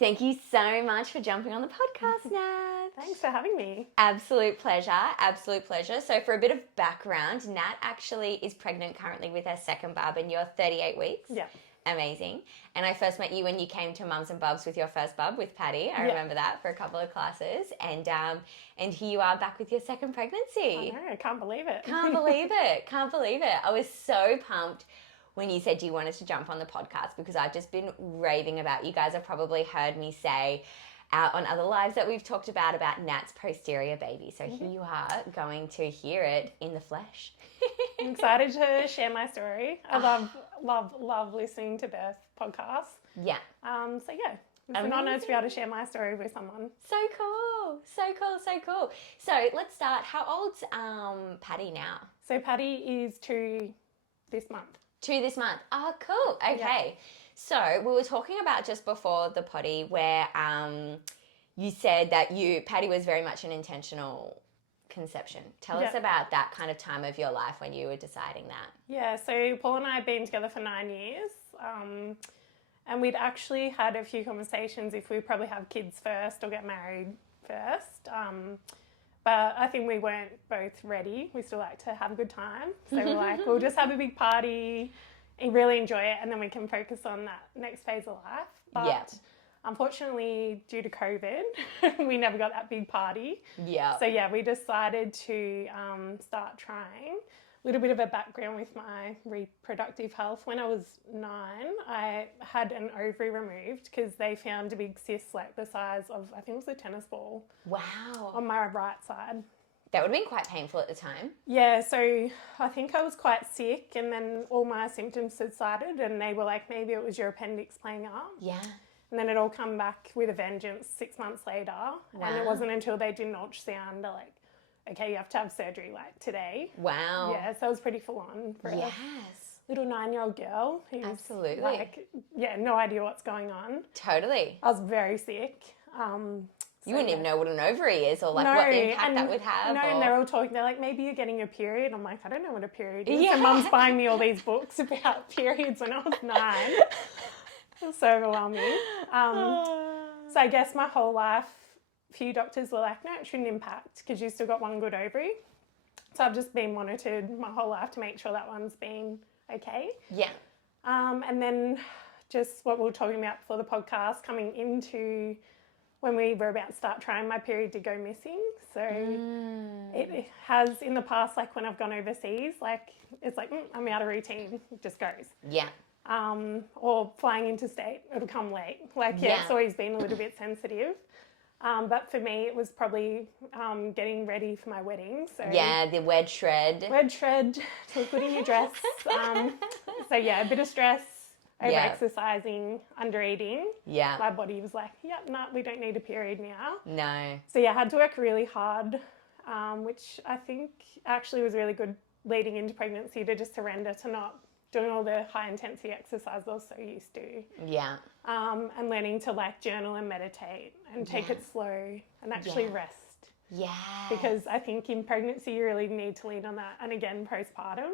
Thank you so much for jumping on the podcast, Nat. Thanks for having me. Absolute pleasure. Absolute pleasure. So for a bit of background, Nat actually is pregnant currently with her second bub and you're 38 weeks. Yeah. Amazing. And I first met you when you came to Mums and Bubs with your first bub with Patty. I remember that for a couple of classes. And here you are back with your second pregnancy. I know, I can't believe it. Can't believe it. Can't believe it. I was so pumped when you said you wanted to jump on the podcast because I've just been raving about you guys have probably heard me say on other lives that we've talked about Nat's posterior baby. So here you are going to hear it in the flesh. I'm excited to share my story. I love listening to birth podcasts. Yeah. It's an honour to be able to share my story with someone. So cool. So cool. So cool. So let's start. How old's Patty now? So Patty is 2 this month. 2 this month. Oh, cool. Okay. Yeah. So we were talking about just before the potty where you said that Patty was very much an intentional conception. Tell us about that kind of time of your life when you were deciding that. Yeah, so Paul and I have been together for 9 years and we'd actually had a few conversations if we'd probably have kids first or get married first. But I think we weren't both ready. We still like to have a good time. So we're like, we'll just have a big party and really enjoy it and then we can focus on that next phase of life. But unfortunately, due to COVID, we never got that big party. Yeah. So we decided to start trying. A little bit of a background with my reproductive health. When I was 9, I had an ovary removed because they found a big cyst like the size of, I think it was a tennis ball. Wow. On my right side. That would have been quite painful at the time. Yeah, so I think I was quite sick and then all my symptoms subsided and they were like, maybe it was your appendix playing up. Yeah. And then it all come back with a vengeance 6 months later. Wow. And it wasn't until they did an ultrasound, they're like, okay, you have to have surgery like today. Wow. Yeah, so it was pretty full on for a little 9-year-old girl. Who's absolutely. Like, no idea what's going on. Totally. I was very sick. You wouldn't even know what an ovary is or like what impact that would have. No, and they're all talking, they're like, maybe you're getting a period. I'm like, I don't know what a period is. Yeah. And Mum's buying me all these books about periods when I was 9. It was so overwhelming. So I guess my whole life, a few doctors were like, no, it shouldn't impact because you've still got one good ovary. So I've just been monitored my whole life to make sure that one's been okay. Yeah. And then just what we were talking about before the podcast, coming into when we were about to start trying, my period did go missing. So it has in the past, like when I've gone overseas, like it's like, I'm out of routine. It just goes. Yeah. Or flying interstate, it'll come late. It's always been a little bit sensitive. But for me, it was probably getting ready for my wedding. So the wedge shred. To look good in your dress. A bit of stress, over-exercising, under-eating. Yeah. My body was like, we don't need a period now. No. So I had to work really hard, which I think actually was really good leading into pregnancy to just surrender to not doing all the high-intensity exercise I was so used to. Yeah. And learning to journal and meditate and take it slow and actually rest. Yeah. Because I think in pregnancy you really need to lean on that. And again, postpartum.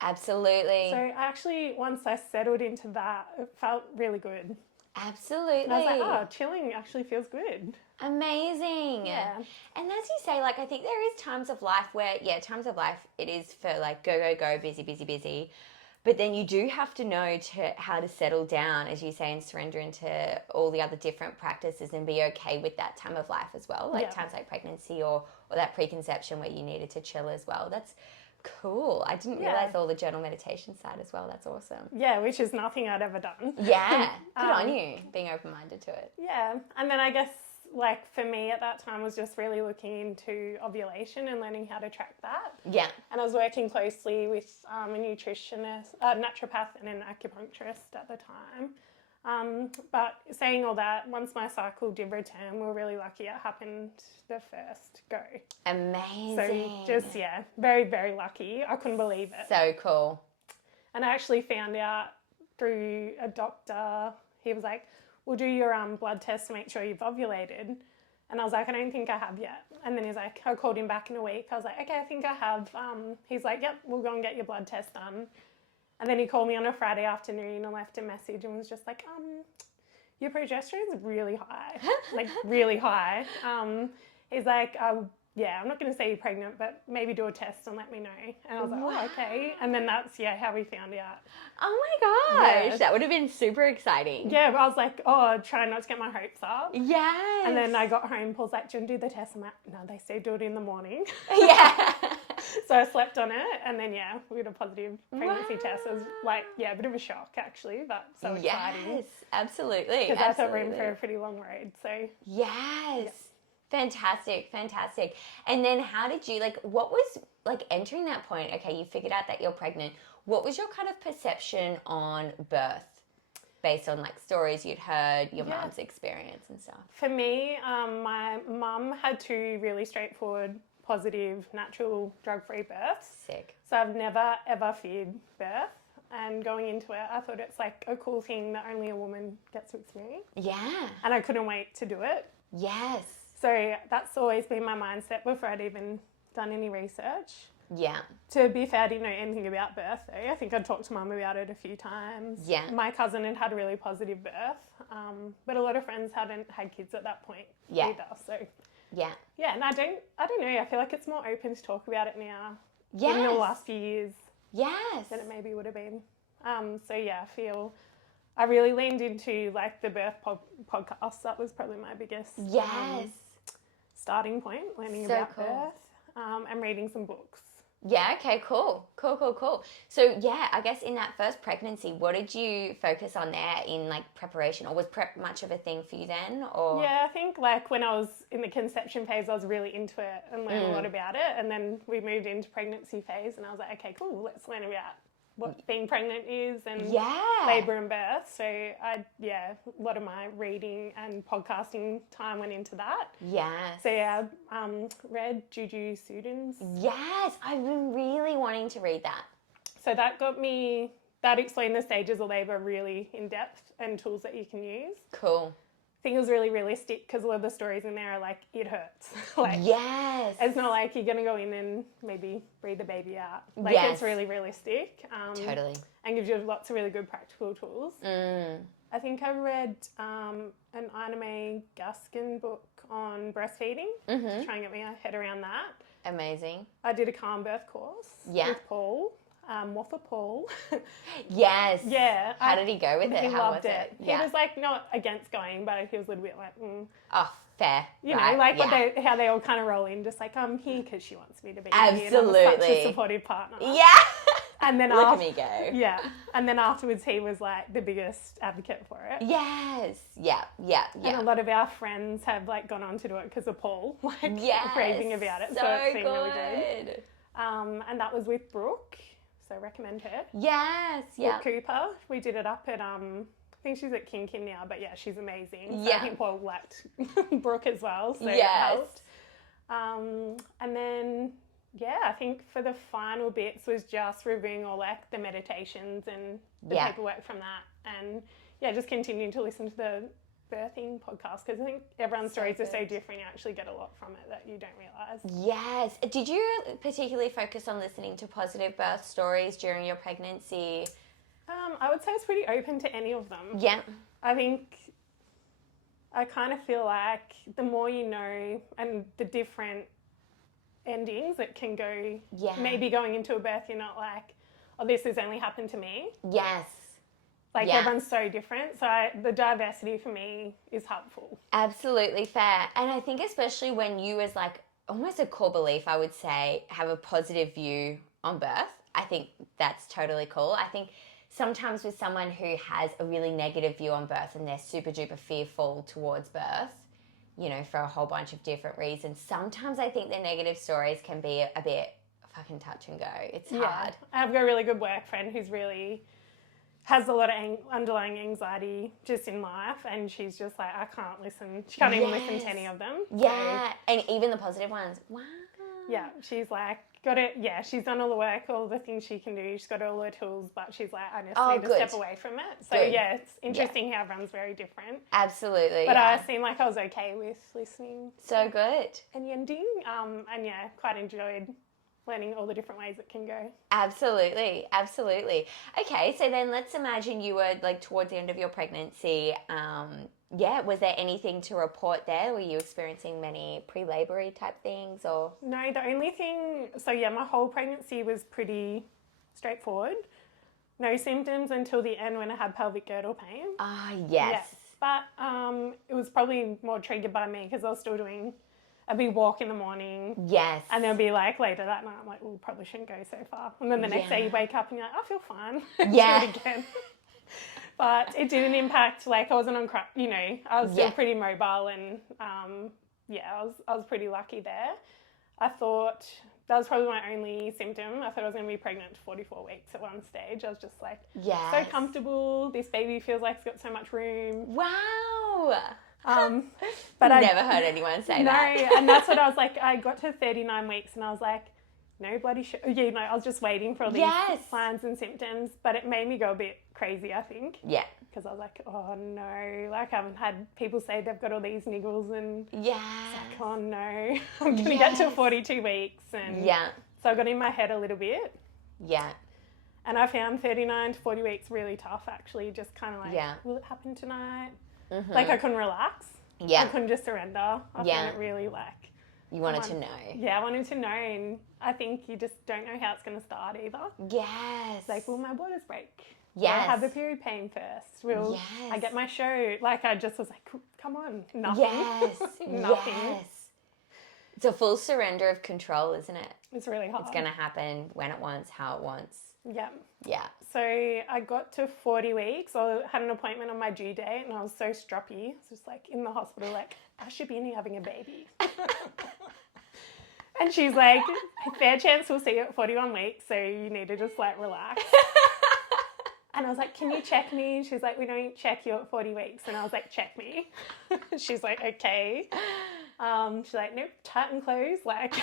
Absolutely. So actually, once I settled into that, it felt really good. Absolutely. And I was like, chilling actually feels good. Amazing. Yeah. And as you say, I think there is times of life where, it is for go, busy, busy, busy. But then you do have to know how to settle down, as you say, and surrender into all the other different practices and be okay with that time of life as well, times like pregnancy or that preconception where you needed to chill as well. That's cool. I didn't realise all the journal meditation side as well. That's awesome. Yeah, which is nothing I'd ever done. Yeah, good on you, being open-minded to it. Yeah, and then I guess for me at that time was just really looking into ovulation and learning how to track that. Yeah. And I was working closely with a nutritionist, a naturopath and an acupuncturist at the time. But saying all that, once my cycle did return, we were really lucky it happened the first go. Amazing. So just, very, very lucky. I couldn't believe it. So cool. And I actually found out through a doctor, he was like, we'll do your blood test to make sure you've ovulated. And I was like, I don't think I have yet. And then he's like, I called him back in a week. I was like, okay, I think I have. He's like, yep, we'll go and get your blood test done. And then he called me on a Friday afternoon and left a message and was just like, your progesterone's really high, like really high. He's like, yeah, I'm not going to say you're pregnant, but maybe do a test and let me know. And I was like, Wow. oh, okay. And then that's, how we found out. Oh my gosh, Yeah. that would have been super exciting. Yeah, but I was like, oh, try not to get my hopes up. Yes. And then I got home, Paul's like, do you want to do the test? I'm like, no, they say do it in the morning. Yeah. So I slept on it, and then, we had a positive pregnancy test. It was like, a bit of a shock, actually, but so exciting. Yes, absolutely. Because I thought we're in for a pretty long road, so. Yes. Yeah. Fantastic. And then how did you, what was, entering that point, okay, you figured out that you're pregnant. What was your kind of perception on birth based on, stories you'd heard, your mum's experience and stuff? For me, my mum had 2 really straightforward, positive, natural, drug-free births. Sick. So I've never, ever feared birth. And going into it, I thought it's, a cool thing that only a woman gets to experience. Yeah. And I couldn't wait to do it. Yes. So that's always been my mindset before I'd even done any research. Yeah. To be fair, I didn't know anything about birth though. I think I'd talked to mum about it a few times. Yeah. My cousin had a really positive birth, but a lot of friends hadn't had kids at that point either. So yeah, and I don't know. I feel like it's more open to talk about it now. Yes. In the last few years. Yes. Than it maybe would have been. So yeah, I feel I really leaned into the birth podcast. That was probably my biggest starting point, learning about birth, and reading some books. Yeah, okay, cool. So yeah, I guess in that first pregnancy, what did you focus on there in preparation, or was prep much of a thing for you then? Or yeah, I think when I was in the conception phase, I was really into it and learned a lot about it, and then we moved into pregnancy phase, and I was like, okay, cool, let's learn about what being pregnant is and labour and birth. So a lot of my reading and podcasting time went into that. Yes. So yeah, read Juju Sudan's. Yes, I've been really wanting to read that. So that explained the stages of labour really in depth and tools that you can use. Cool. I think it was really realistic because a lot of the stories in there are it hurts. Yes. It's not like you're going to go in and maybe breathe the baby out. It's really realistic. Totally. And gives you lots of really good practical tools. I think I read an Ina May Gaskin book on breastfeeding to try and get my head around that. Amazing. I did a calm birth course with Paul. Waffle Paul. Yes. Yeah. How did he go with it? He How loved was it. Yeah. He was not against going, but he was a little bit Oh, fair. You know, how they all kind of roll in, just I'm here because she wants me to be Absolutely. here. And I'm such a supportive partner. Yeah. And then look at me go. Yeah. And then afterwards, he was the biggest advocate for it. Yes. Yeah. And a lot of our friends have gone on to do it because of Paul, raving about it. So it's been really good. And that was with Brooke. So I recommend her. Yes, yeah. Cooper. We did it up at, I think she's at Kin now, but yeah, she's amazing. So I think Paul liked Brooke as well, so it helped. And then, I think for the final bits was just reviewing all the meditations and the paperwork from that. And just continuing to listen to the birthing podcast because I think everyone's stories are so different. You actually get a lot from it that you don't realise. Yes. Did you particularly focus on listening to positive birth stories during your pregnancy? I would say it's pretty open to any of them. Yeah. I think I kind of feel like the more you know and the different endings that can go, maybe going into a birth, you're not this has only happened to me. Yes. Everyone's so different. So the diversity for me is helpful. Absolutely fair. And I think especially when you as almost a core belief, I would say, have a positive view on birth, I think that's totally cool. I think sometimes with someone who has a really negative view on birth and they're super duper fearful towards birth, for a whole bunch of different reasons, sometimes I think their negative stories can be a bit fucking touch and go. It's hard. I've got a really good work friend who's really has a lot of underlying anxiety just in life, and she's just I can't listen. She can't even listen to any of them. Yeah, so, and even the positive ones. Wow. Yeah, she's got it. Yeah, she's done all the work, all the things she can do. She's got all the tools, but she's I just need to step away from it. So it's interesting how everyone's very different. Absolutely. But I seemed like I was okay with listening. So good. And the ending, and quite enjoyed learning all the different ways it can go. Absolutely. Okay, so then let's imagine you were like towards the end of your pregnancy. Was there anything to report there? Were you experiencing many pre-labory type things or? No, the only thing, my whole pregnancy was pretty straightforward. No symptoms until the end when I had pelvic girdle pain. Ah, yes. Yeah. But it was probably more triggered by me because I was still doing a big walk in the morning. Yes. And then be like later that night, I'm like, we probably shouldn't go so far. And then the next day you wake up and you're like, I feel fine. Yeah. Do it again. But it didn't impact, like I wasn't on, I was still pretty mobile and I was pretty lucky there. I thought that was probably my only symptom. I thought I was going to be pregnant 44 weeks at one stage. I was just like, so comfortable. This baby feels like it's got so much room. Wow. But I never heard anyone say that. No, and that's what I was like. I got to 39 weeks and I was like, no bloody shit. I was just waiting for all these signs and symptoms, but it made me go a bit crazy, I think. Yeah. Because I was like, oh no, like I haven't had people say they've got all these niggles and it's like, oh no, I'm going to get to 42 weeks. And so I got in my head a little bit. Yeah. And I found 39 to 40 weeks really tough actually, just kind of like, will it happen tonight? Mm-hmm. Like I couldn't relax. Yeah. I couldn't just surrender. I found it really like... You wanted to know. Yeah, I wanted to know, and I think you just don't know how it's going to start either. Yes. It's like, will my waters break? Yes. Will I have the period pain first? Will I get my show? Like, I just was like, come on, nothing. Yes. Nothing. Yes. It's a full surrender of control, isn't it? It's really hard. It's going to happen when it wants, how it wants. Yeah. Yeah. So I got to 40 weeks. I had an appointment on my due date, and I was so stroppy. I was just like in the hospital, like, I should be in here having a baby. And she's like, fair chance we'll see you at 41 weeks, so you need to just like relax. And I was like, can you check me? She's like, we don't check you at 40 weeks. And I was like, check me. She's like, okay. She's like, nope, tight and close, like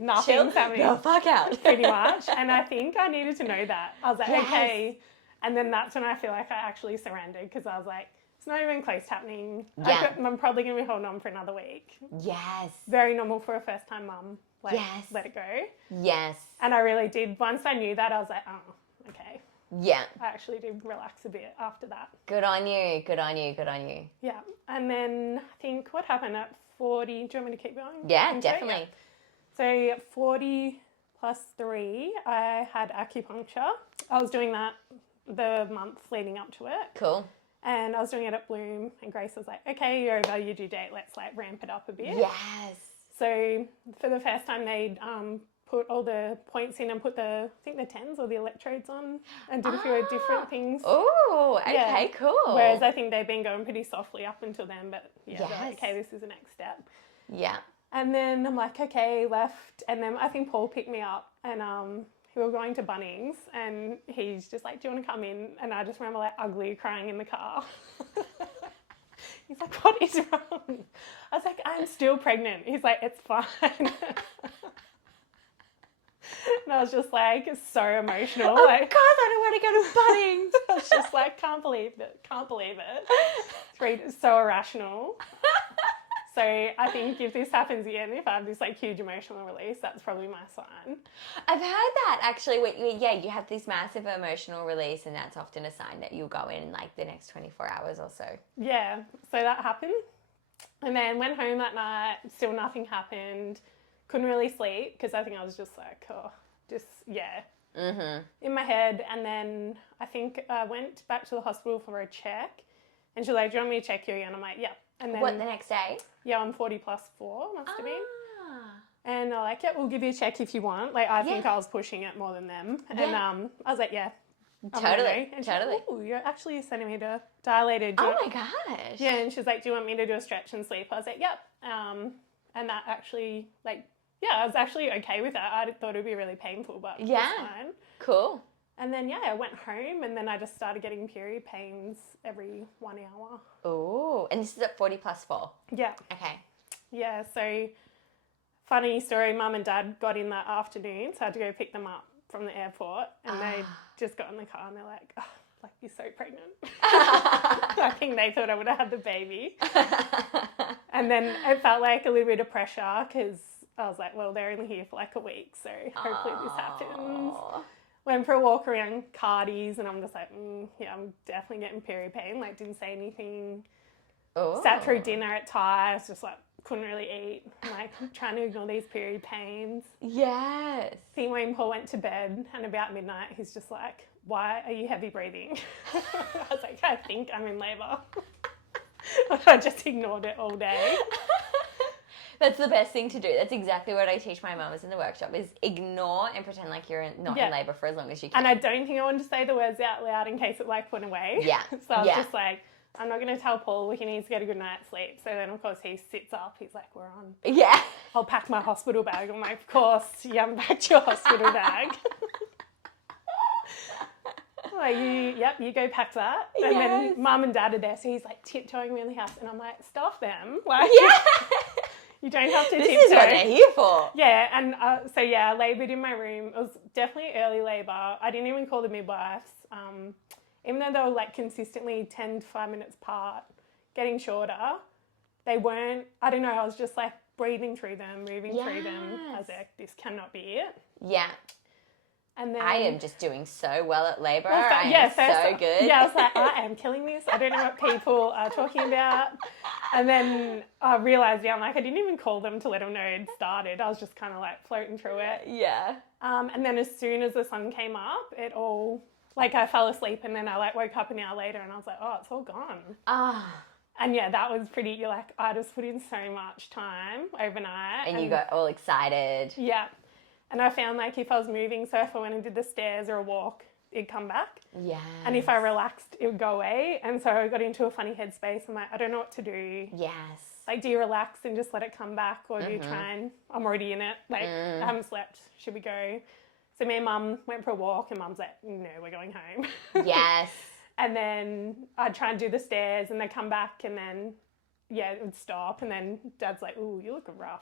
nothing's happening. The fuck out. Pretty much. And I think I needed to know that. I was like, okay. And then that's when I feel like I actually surrendered because I was like, it's not even close to happening. Yeah. I'm probably going to be holding on for another week. Yes. Very normal for a first-time mum. Like, let it go. Yes. And I really did. Once I knew that, I was like, oh, okay. Yeah. I actually did relax a bit after that. Good on you. Yeah. And then I think what happened at 40, do you want me to keep going? Yeah, definitely. So at 40 plus 3, I had acupuncture. I was doing that the month leading up to it. Cool. And I was doing it at Bloom, and Grace was like, okay, you're over your due date, let's like ramp it up a bit. Yes. So for the first time they'd put all the points in and put the TENS or the electrodes on and did a few different things. Oh, okay, cool. Whereas I think they've been going pretty softly up until then, but they're like, okay, this is the next step. Yeah. And then I'm like, okay, left. And then I think Paul picked me up and we were going to Bunnings and he's just like, do you want to come in? And I just remember like ugly crying in the car. He's like, what is wrong? I was like, I'm still pregnant. He's like, it's fine. And I was just like, so emotional. Oh, like, God, I don't want to go to Bunnings. I was just like, can't believe it. It's so irrational. So I think if this happens again, if I have this like huge emotional release, that's probably my sign. I've heard that actually. You have this massive emotional release, and that's often a sign that you'll go in like the next 24 hours or so. Yeah, so that happened. And then went home that night, still nothing happened. Couldn't really sleep because I think I was just like, in my head. And then I think I went back to the hospital for a check. And she's like, do you want me to check you again? I'm like, yeah. And then, what, the next day? Yeah, I'm 40 plus 4, must have been. And they're like, yeah, we'll give you a check if you want. Like, I think I was pushing it more than them. And I was like, yeah. Totally. And she's like, oh, you're actually a centimetre dilated. Oh my gosh. Yeah, and she's like, do you want me to do a stretch and sleep? I was like, yep. And that actually, like, I was actually okay with that. I thought it would be really painful, but it was fine. Cool. And then, I went home and then I just started getting period pains every 1 hour. Oh, and this is at 40 plus 4? Yeah. Okay. Yeah, so funny story, Mum and Dad got in that afternoon, so I had to go pick them up from the airport and they just got in the car and they're like, oh, like, you're so pregnant. I think they thought I would have had the baby. And then it felt like a little bit of pressure because I was like, well, they're only here for like a week, so hopefully this happens. Went for a walk around Cardi's, and I'm just like, yeah, I'm definitely getting period pain. Like, didn't say anything. Sat through dinner at Thai. I was just like, couldn't really eat. Like, trying to ignore these period pains. Yes. Then when Paul went to bed, and about midnight, he's just like, why are you heavy breathing? I was like, I think I'm in labour. I just ignored it all day. That's the best thing to do. That's exactly what I teach my mamas in the workshop, is ignore and pretend like you're not in labour for as long as you can. And I don't think I wanted to say the words out loud in case it like went away. Yeah. So I was just like, I'm not going to tell Paul he needs to get a good night's sleep. So then, of course, he sits up. He's like, we're on. Yeah. I'll pack my hospital bag. I'm like, of course, you haven't packed your hospital bag. Like, you go pack that. And then Mum and Dad are there. So he's like tiptoeing around the house. And I'm like, stuff them. Like, you don't have to tiptoe. This is what they're here for. Yeah, and I laboured in my room. It was definitely early labour. I didn't even call the midwives. Even though they were like consistently 10 to 5 minutes apart, getting shorter, they weren't, I don't know, I was just like breathing through them, moving through them. I was like, this cannot be it. Yeah. And then I am just doing so well at labour. I am so good. Yeah, I was like, I am killing this. I don't know what people are talking about. And then I realised, I'm like, I didn't even call them to let them know it started. I was just kind of like floating through it. Yeah. And then as soon as the sun came up, it all, like I fell asleep, and then I like woke up an hour later and I was like, oh, it's all gone. And yeah, that was pretty, you're like, I just put in so much time overnight. And you got all excited. Yeah. And I found like if I was moving, so if I went and did the stairs or a walk, it'd come back. Yeah. And if I relaxed, it would go away. And so I got into a funny headspace. I'm like, I don't know what to do. Yes. Like, do you relax and just let it come back, or do you try and, I'm already in it. Like, I haven't slept. Should we go? So me and Mum went for a walk, and Mum's like, no, we're going home. Yes. And then I'd try and do the stairs, and they'd come back, and then it would stop, and then Dad's like, ooh, you look rough.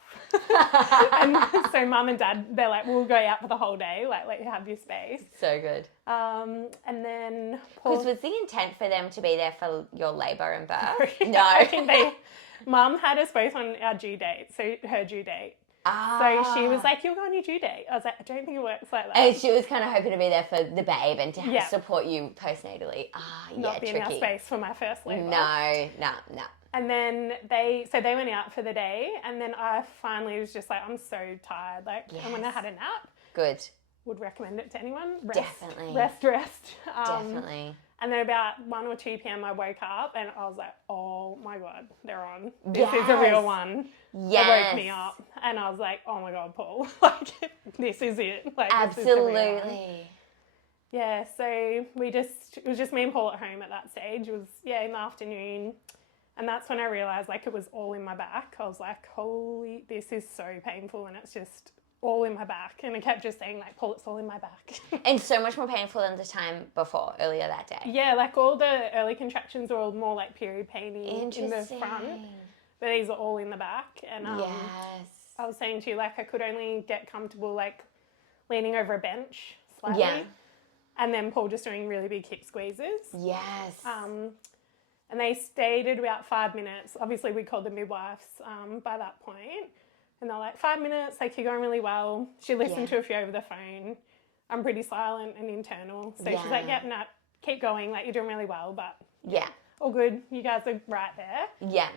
And so Mum and Dad, they're like, we'll go out for the whole day, like let you have your space. So good. And then Because was the intent for them to be there for your labour and birth? No. I think Mum had us both on our due date, so her due date. So she was like, you'll go on your due date. I was like, I don't think it works like that. And she was kind of hoping to be there for the babe and to support you postnatally. Not be in our space for my first labour. No. And then they went out for the day, and then I finally was just like, I'm so tired. Like, and when I had a nap. Good. Would recommend it to anyone. Definitely. Rest. Definitely. And then about 1 or 2 p.m. I woke up and I was like, oh my God, they're on. This is a real one. Yes. They woke me up and I was like, oh my God, Paul, like this is it. Like, absolutely. This is the real one. Yeah, so it was just me and Paul at home at that stage. It was, in the afternoon. And that's when I realised like it was all in my back. I was like, holy, this is so painful, and it's just all in my back. And I kept just saying like, Paul, it's all in my back. And so much more painful than the time before, earlier that day. Yeah, like all the early contractions were all more like period painy in the front. But these are all in the back. And I was saying to you, like I could only get comfortable like leaning over a bench slightly. Yeah. And then Paul just doing really big hip squeezes. Yes. And they stayed at about 5 minutes. Obviously, we called the midwives by that point. And they're like, 5 minutes, like, you're going really well. She listened to a few over the phone. I'm pretty silent and internal. So she's like, no, keep going. Like, you're doing really well, but all good. You guys are right there. Yeah.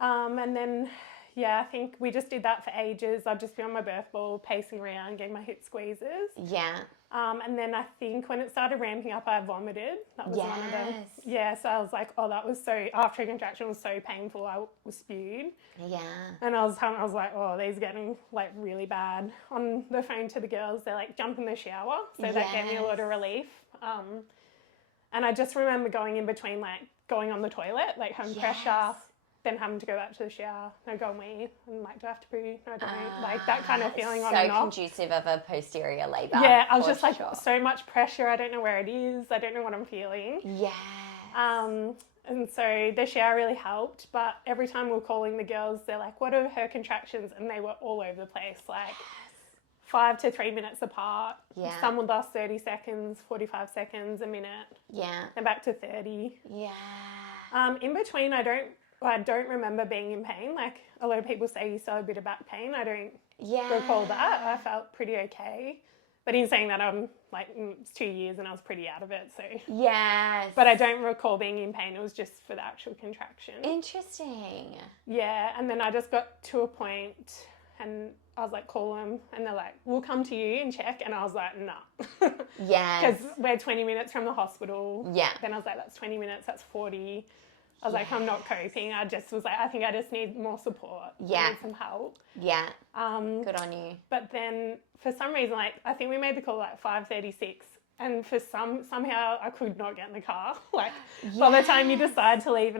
And then, I think we just did that for ages. I'd just be on my birth ball, pacing around, getting my hip squeezes. Yeah. And then I think when it started ramping up, I vomited. That was one of them. Yeah, so I was like, oh, that was so, after a contraction was so painful, I was spewed. Yeah. And I was like, oh, these are getting like really bad. On the phone to the girls, they're like, jump in the shower. So that gave me a lot of relief. And I just remember going in between, like going on the toilet, like having pressure, then having to go back to the shower, no, go and wee, and like, do I have to poo? No, I don't. Like that kind of feeling on and off. So conducive of a posterior labour. Yeah, I was just like, so much pressure, I don't know where it is, I don't know what I'm feeling. Yeah. And so the shower really helped, but every time we were calling the girls, they're like, what are her contractions? And they were all over the place, like 5 to 3 minutes apart. Yeah. Some would last 30 seconds, 45 seconds, a minute. Yeah. Then back to 30. Yeah. In between, I don't remember being in pain. Like a lot of people say you still have a bit of back pain. I don't recall that. I felt pretty okay. But in saying that, I'm like, it's 2 years and I was pretty out of it. So Yes. But I don't recall being in pain. It was just for the actual contraction. Interesting. Yeah, and then I just got to a point and I was like, call them. And they're like, we'll come to you and check. And I was like, nah. Yes. Because we're 20 minutes from the hospital. Yeah. Then I was like, that's 20 minutes, that's 40. I was like, I'm not coping. I just was like, I think I just need more support. Yeah. I need some help. Yeah. Good on you. But then for some reason, like, I think we made the call at 5:36. And for somehow I could not get in the car. Like, by the time you decide to leave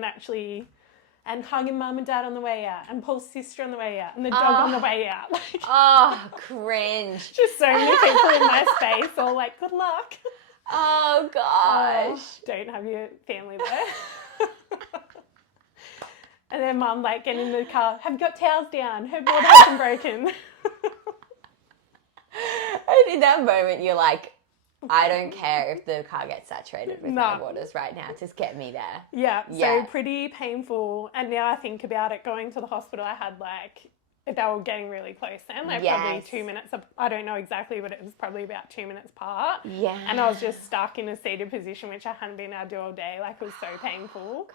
and hugging mum and dad on the way out, and Paul's sister on the way out, and the dog on the way out. Like, cringe. just so many people in my space, all like, good luck. Oh, gosh. Don't have your family there. And then mum, like, getting in the car, have you got towels down? Her water hasn't broken. And in that moment, you're like, I don't care if the car gets saturated with my waters right now. Just get me there. Yeah, so pretty painful. And now I think about it, going to the hospital, I had like, they were getting really close then, like probably 2 minutes. I don't know exactly, but it was probably about 2 minutes apart. Yeah. And I was just stuck in a seated position, which I hadn't been able to do all day. Like, it was so painful.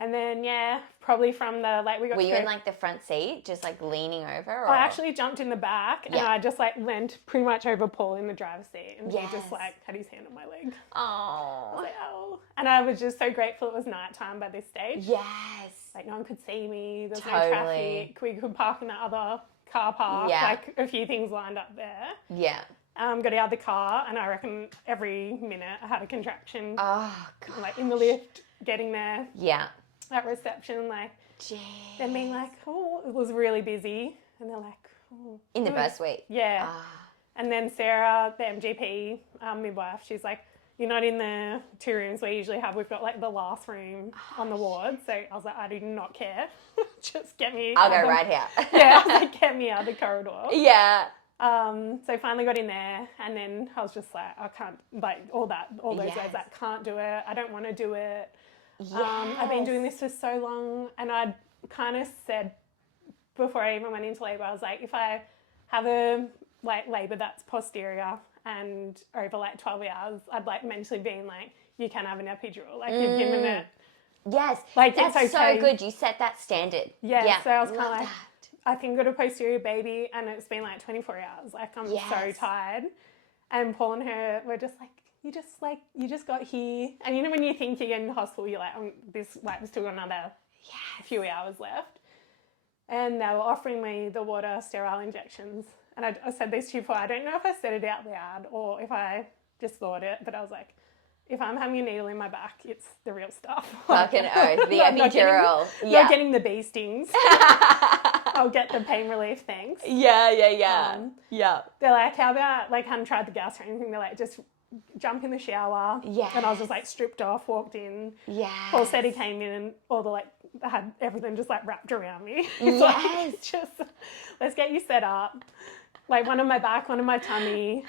And then, probably from the, like, we got... Were you in, like, the front seat, just, like, leaning over? Or? I actually jumped in the back, and I just, like, leant pretty much over Paul in the driver's seat, and he just, like, had his hand on my leg. Oh. I was like, oh. And I was just so grateful it was nighttime by this stage. Yes. Like, no one could see me. There was no traffic. We could park in the other car park. Yeah. Like, a few things lined up there. Yeah. Got out of the car, and I reckon every minute I had a contraction. Oh, God. Like, in the lift, getting there. Yeah. At reception, like, Jeez. then being like, oh, it was really busy. And they're like, oh. In the birth suite? Yeah. And then Sarah, the MGP midwife, she's like, you're not in the 2 rooms we usually have. We've got, like, the last room on the ward. So I was like, I do not care. Just get me. I'll go right here. Yeah, I was like, get me out of the corridor. Yeah. So finally got in there, and then I was just like, I can't, like, all those words, like, can't do it. I don't want to do it. Yes. I've been doing this for so long, and I'd kind of said before I even went into labour, I was like, if I have a like labour that's posterior and over like 12 hours, I'd like mentally being like, you can have an epidural, like you've given it. Yes, like that's it's okay. so good. You set that standard. Yeah. So I was kind of like, I think I got a posterior baby, and it's been like 24 hours. Like, I'm so tired, and Paul and her were just like, you just got here. And you know when you think you're getting to hospital, you're like, we've still got another few hours left. And they were offering me the water sterile injections. And I said this to you before, I don't know if I said it out loud or if I just thought it, but I was like, if I'm having a needle in my back, it's the real stuff. Fucking oath, the epidural. Not getting the bee stings. I'll get the pain relief, thanks. Yeah. They're like, how about, like, hadn't tried the gas or anything. They're like, just jump in the shower. Yeah. And I was just like stripped off, walked in. Yeah. Paul said he came in and all the like had everything just like wrapped around me. Yes. Like, just let's get you set up. Like one on my back, one on my tummy.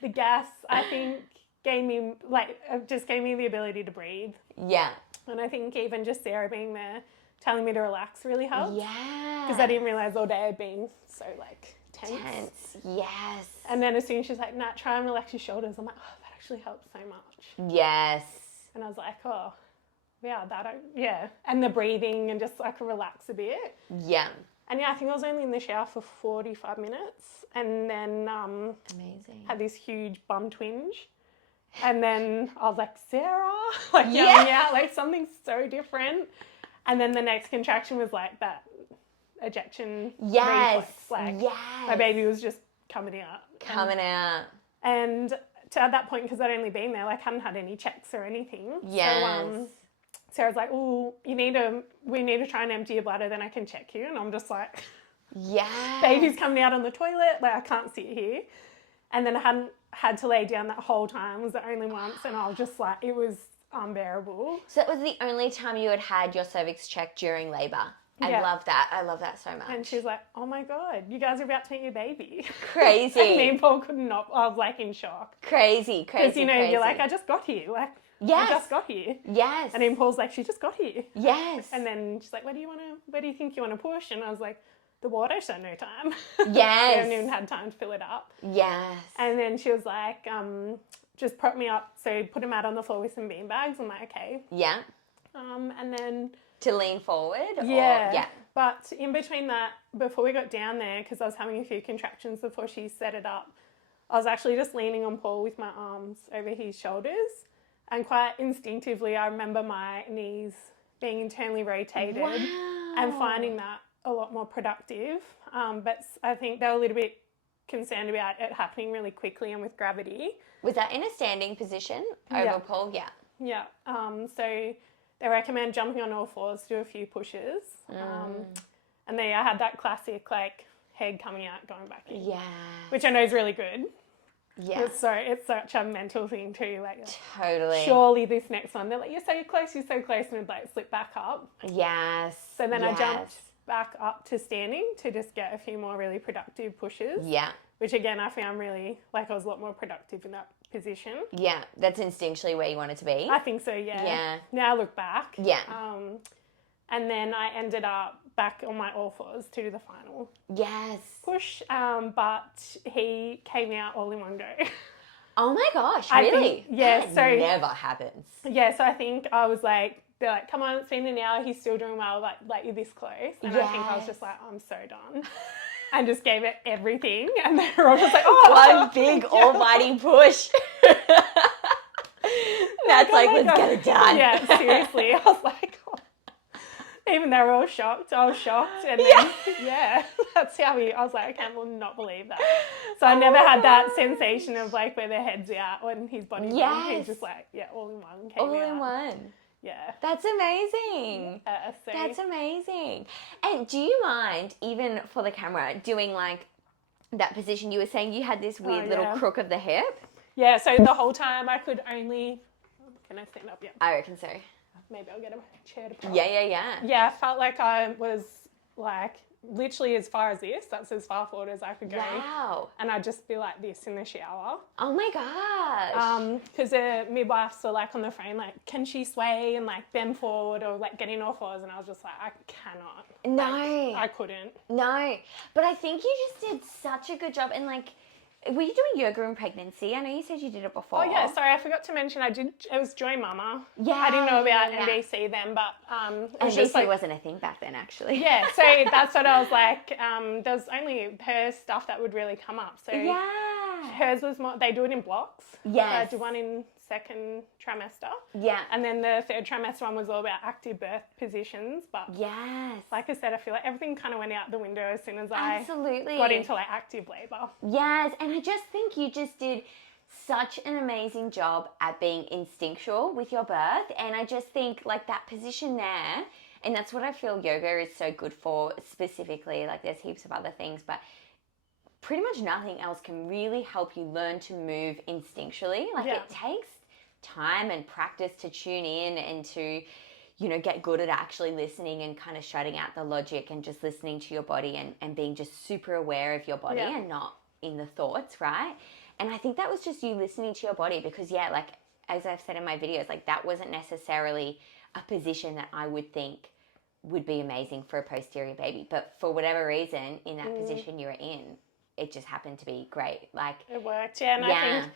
The gas I think gave me the ability to breathe. Yeah. And I think even just Sarah being there telling me to relax really helped. Yeah. Because I didn't realise all day I'd been so like tense. Yes. And then as soon as she's like, Nat, try and relax your shoulders. I'm like, oh, that actually helps so much. Yes. And I was like, oh, yeah. And the breathing and just like relax a bit. Yeah. And yeah, I think I was only in the shower for 45 minutes. And then amazing. Had this huge bum twinge. And then I was like, Sarah, like yelling out, like something so different. And then the next contraction was like that ejection reflex. Like my baby was just coming out. And at that point, because I'd only been there, like hadn't had any checks or anything. Yes. So Sarah's like, oh, we need to try and empty your bladder, then I can check you. And I'm just like, baby's coming out on the toilet, like I can't sit here. And then I hadn't had to lay down that whole time. It was the only once, and I was just like, it was unbearable. So it was the only time you had your cervix checked during labour. I love that. I love that so much. And she's like, oh my God, you guys are about to meet your baby. Crazy. And me and Paul could not, I was like in shock. Crazy. Because, you're like, I just got here. Like, I just got here. Yes. And then Paul's like, she just got here. Yes. And then she's like, where do you think you want to push? And I was like, the water, so no time. Yes. We haven't even had time to fill it up. Yes. And then she was like, just prop me up. So put him out on the floor with some bean bags. I'm like, okay. Yeah. And then... To lean forward? Yeah. Or, yeah. But in between that, before we got down there, because I was having a few contractions before she set it up, I was actually just leaning on Paul with my arms over his shoulders. And quite instinctively, I remember my knees being internally rotated and finding that a lot more productive. But I think they were a little bit concerned about it happening really quickly and with gravity. Was that in a standing position over Paul? Yeah. Yeah. So they recommend jumping on all fours to do a few pushes. And then I had that classic like head coming out, going back in. Yeah. Which I know is really good. Yeah. It's such a mental thing too. Like, totally. surely this next one, they're like, you're so close, and it'd like slip back up. Yes. So then I jumped back up to standing to just get a few more really productive pushes. Yeah. Which again, I found really, like I was a lot more productive in that position. Yeah. That's instinctually where you wanted to be. I think so, yeah. Yeah. Now I look back. Yeah. And then I ended up back on my all fours to do the final Yes. push. But he came out all in one go. Oh my gosh, I really? think, yeah, that so never happens. Yeah, so I think I was like, they're like, come on, it's been an hour, he's still doing well, like you're this close. And I think I was just like, I'm so done. And just gave it everything. And they were all just like, oh. One big almighty push. That's like, let's get it done. Yeah, seriously. I was like, oh. Even they were all shocked. I was shocked. And then, that's how I was like, I will not believe that. So I never had that sensation of like where their head's out when his body's in. He's just like, all in one. All in one. Yeah. That's amazing. So That's amazing. And do you mind, even for the camera, doing like that position? You were saying you had this weird little crook of the hip. Yeah, so the whole time I could only... Can I stand up? Yeah. I reckon so. Maybe I'll get a chair to prop. Yeah. Yeah, I felt like I was like literally as far as this. That's as far forward as I could go. Wow. And I'd just be like this in the shower. Oh my gosh. Because the midwives were like on the frame, like, can she sway and like bend forward or like get in all fours? And I was just like, I cannot. No. Like, I couldn't. No. But I think you just did such a good job. And like, were you doing yoga in pregnancy? I know you said you did it before. Oh yeah, sorry, I forgot to mention it was Joy Mama. Yeah. I didn't know about NBC then, but NBC wasn't a thing back then, actually. Yeah, so that's what I was like. There's only her stuff that would really come up. So hers was more, they do it in blocks. Yes. So I did one in second trimester. Yeah. And then the third trimester one was all about active birth positions. But like I said, I feel like everything kind of went out the window as soon as I got into like active labour. Yes, and I just think you just did such an amazing job at being instinctual with your birth. And I just think like that position there, and that's what I feel yoga is so good for specifically. Like there's heaps of other things, but pretty much nothing else can really help you learn to move instinctually. Like it takes time and practice to tune in and to, you know, get good at actually listening and kind of shutting out the logic and just listening to your body and being just super aware of your body and not in the thoughts, right? And I think that was just you listening to your body because, like, as I've said in my videos, like that wasn't necessarily a position that I would think would be amazing for a posterior baby. But for whatever reason, in that position you were in, it just happened to be great. Like it worked, and I think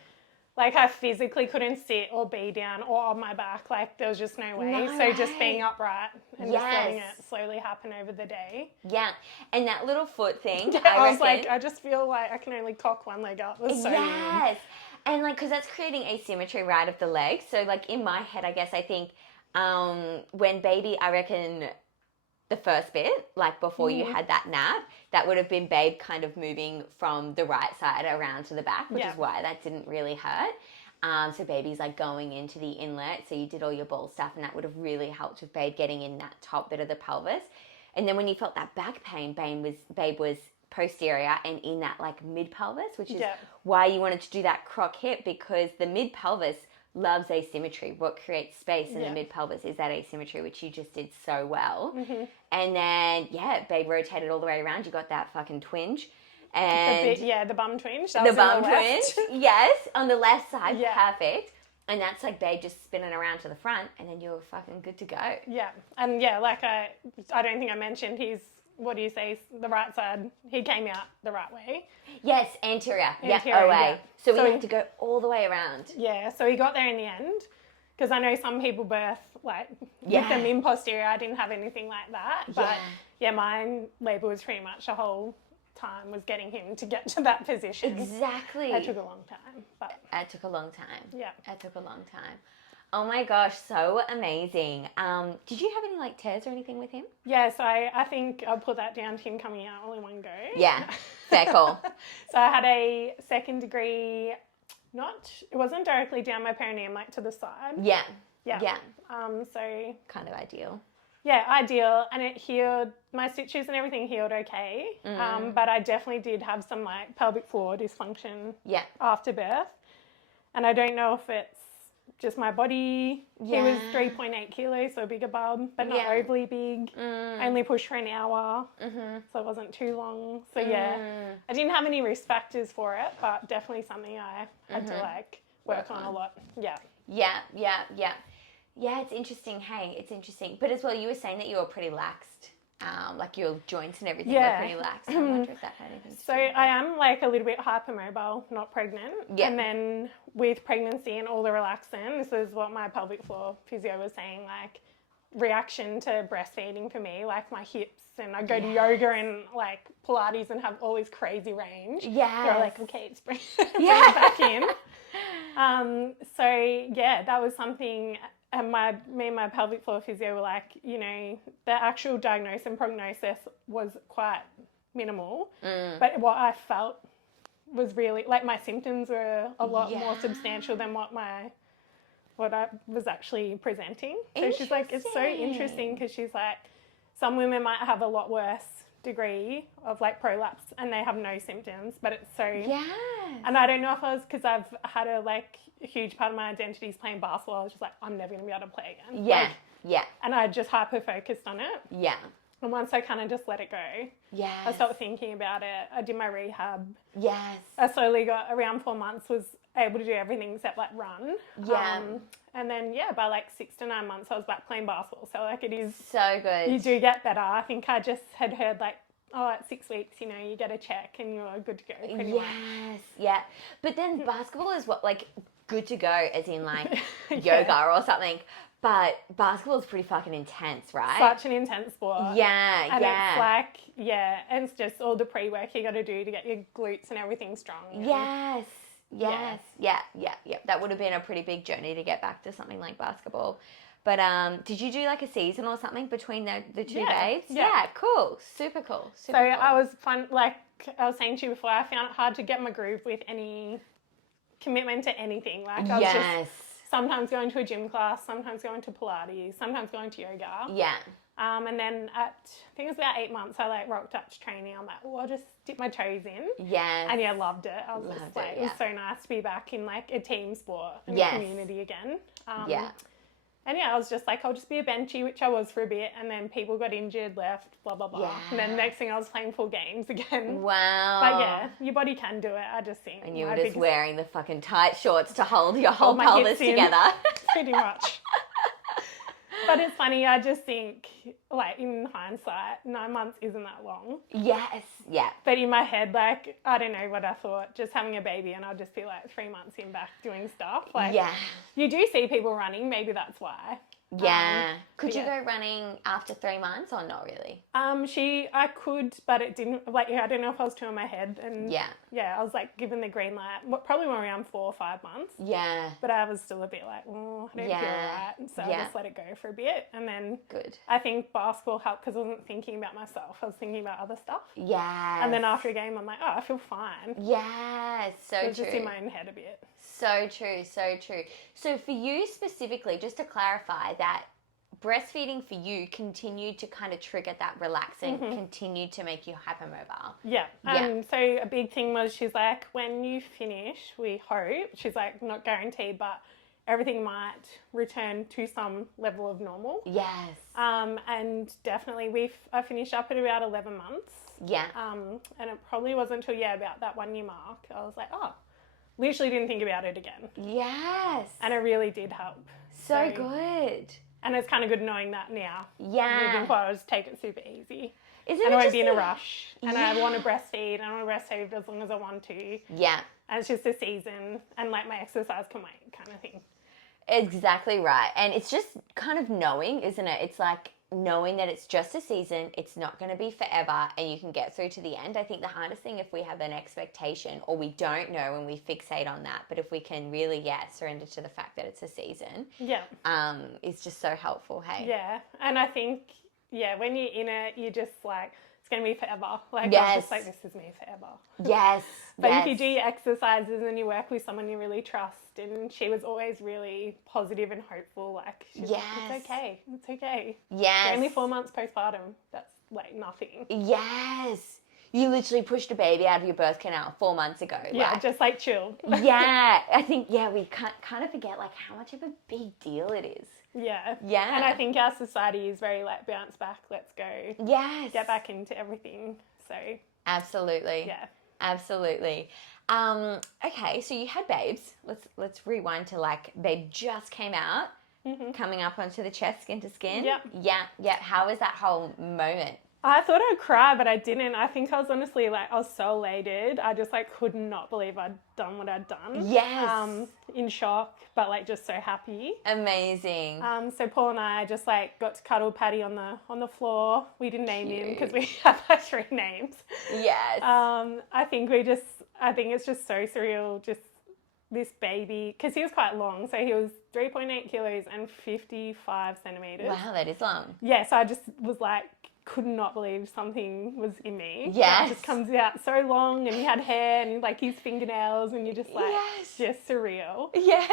like I physically couldn't sit or be down or on my back. Like there was just no way. So just being upright and just letting it slowly happen over the day. Yeah, and that little foot thing. I was like, I just feel like I can only cock one leg up. It was so weird. And like, because that's creating asymmetry, right, of the legs. So like in my head, I guess I think when baby, I reckon the first bit, like before you had that nap, that would have been babe kind of moving from the right side around to the back, which is why that didn't really hurt. So baby's like going into the inlet. So you did all your ball stuff and that would have really helped with babe getting in that top bit of the pelvis. And then when you felt that back pain, babe was posterior and in that like mid pelvis, which is why you wanted to do that croc hip, because the mid pelvis loves asymmetry. What creates space in the mid pelvis is that asymmetry, which you just did so well. And then babe rotated all the way around. You got that fucking twinge, and the bum twinge. The bum twinge, yes, on the left side, perfect. And that's like babe just spinning around to the front, and then you're fucking good to go. Yeah, and like I don't think I mentioned, he's what do you say, the right side, he came out the right way. Yes, anterior. Yeah, Anterior, OA. yeah. So we had to go all the way around. Yeah, so he got there in the end. Because I know some people birth, like, with them in posterior. I didn't have anything like that. But, mine labour was pretty much the whole time was getting him to get to that position. Exactly. It took a long time. But it took a long time. Yeah. It took a long time. Oh my gosh, so amazing. Did you have any like tears or anything with him? Yeah, so I think I'll put that down to him coming out all in one go. Yeah, fair call. So I had a 2nd degree, it wasn't directly down my perineum, like to the side. Yeah. Yeah. So kind of ideal. Yeah, ideal. And it healed, my stitches and everything healed okay. But I definitely did have some like pelvic floor dysfunction after birth. And I don't know if it's just my body. He was 3.8 kilos, so a bigger bub, but not overly big. Only pushed for an hour, so it wasn't too long. So I didn't have any risk factors for it, but definitely something I had to like work on a lot. Yeah, it's interesting. Hey, it's interesting. But as well, you were saying that you were pretty laxed. Like your joints and everything were pretty lax. I wonder if that had anything to do with it. I am like a little bit hypermobile, not pregnant. Yeah. And then with pregnancy and all the relaxin, this is what my pelvic floor physio was saying, like reaction to breastfeeding for me, like my hips, and I go to yoga and like Pilates and have all this crazy range. Yeah. They're like, okay, just bring it back in. That was something. And me and my pelvic floor physio were like, you know, the actual diagnosis and prognosis was quite minimal. But what I felt was really, like my symptoms were a lot more substantial than what I was actually presenting. So she's like, it's so interesting because she's like, some women might have a lot worse degree of like prolapse and they have no symptoms, but it's so... And I don't know if I was, because I've had a huge part of my identity is playing basketball. I was just like, I'm never going to be able to play again. And I just hyper-focused on it. And once I kind of just let it go, I stopped thinking about it. I did my rehab. I slowly got, around 4 months, was able to do everything except like run. And then, by like 6 to 9 months, I was back playing basketball. So like it is... So good. You do get better. I think I just had heard like, at 6 weeks, you know, you get a check and you're good to go pretty much. But then basketball is what, like, good to go as in like yoga or something. But basketball is pretty fucking intense, right? Such an intense sport. And it's like, and it's just all the pre-work you got to do to get your glutes and everything strong. That would have been a pretty big journey to get back to something like basketball. But did you do like a season or something between the two babes? Yeah, cool. Super cool. Super cool. I was fun, like I was saying to you before, I found it hard to get my groove with any commitment to anything. Like I was just sometimes going to a gym class, sometimes going to Pilates, sometimes going to yoga. And then I think it was about 8 months, I like rocked up to training. I'm like, I'll just dip my toes in. And loved it. I was just like, it was so nice to be back in like a team sport and a community again. And I was just like, I'll just be a benchy, which I was for a bit. And then people got injured, left, blah, blah, blah. And then next thing I was playing full games again. Wow. But your body can do it, I just think. And you were just wearing the fucking tight shorts to hold your whole pelvis together. Pretty much. But it's funny, I just think, like, in hindsight, 9 months isn't that long. But in my head, like, I don't know what I thought, just having a baby and I'll just be like 3 months in back doing stuff. Like, you do see people running, maybe that's why. Could you go running after 3 months or not really? I could, but it didn't, like, I don't know if I was too in my head. And I was like given the green light, probably around 4 or 5 months. But I was still a bit like, I don't feel right. And so I just let it go for a bit. And then I think basketball helped because I wasn't thinking about myself. I was thinking about other stuff. And then after a game, I'm like, I feel fine. So I was just in my own head a bit. So true. So for you specifically, just to clarify that breastfeeding for you continued to kind of trigger that relaxing, continued to make you hypermobile. And so a big thing was she's like, when you finish, we hope, she's like, not guaranteed, but everything might return to some level of normal. And definitely I finished up at about 11 months. And it probably wasn't until, about that 1 year mark, I was like, literally didn't think about it again. And it really did help. So good. And it's kind of good knowing that now. Yeah. Moving forward, I'll just take it super easy. Isn't And it I won't just be in a rush. And I Yeah. want to breastfeed. And I want to breastfeed as long as I want to. Yeah. And it's just a season. And like my exercise can wait kind of thing. Exactly right. And it's just kind of knowing, isn't it? It's like knowing that it's just a season, it's not going to be forever, and you can get through to the end. I think the hardest thing, if we have an expectation or we don't know and we fixate on that, but if we can really, surrender to the fact that it's a season, it's just so helpful, hey? Yeah. And I think, when you're in it, you're just like, it's going to be forever. Like, Yes. I'm just like, this is me forever. Yes. But if you do your exercises and you work with someone you really trust, and she was always really positive and hopeful, like, she's like, it's okay. It's okay. Yes. You're only 4 months postpartum. That's like nothing. Yes. You literally pushed a baby out of your birth canal 4 months ago. Yeah, like, just like chill. Yeah. I think, we kind of forget like how much of a big deal it is. Yeah. Yeah. And I think our society is very like, bounce back, let's go. Yes. Get back into everything. So. Absolutely. Yeah. Absolutely. Okay, so you had babes. Let's rewind to like babe just came out, coming up onto the chest, skin to skin. Yep. Yeah. How was that whole moment? I thought I'd cry, but I didn't. I think I was honestly like, I was so elated. I just like could not believe I'd done what I'd done. Yes. In shock, but like just so happy. Amazing. So Paul and I just like got to cuddle Paddy on the floor. We didn't name him because we had like 3 names. Yes. I think it's just so surreal, just this baby, because he was quite long. So he was 3.8 kilos and 55 centimeters. Wow, that is long. Yeah, so I just was like, could not believe something was in me. Yes. It just comes out so long, and he had hair and like his fingernails, and you're just like, just surreal. Yeah.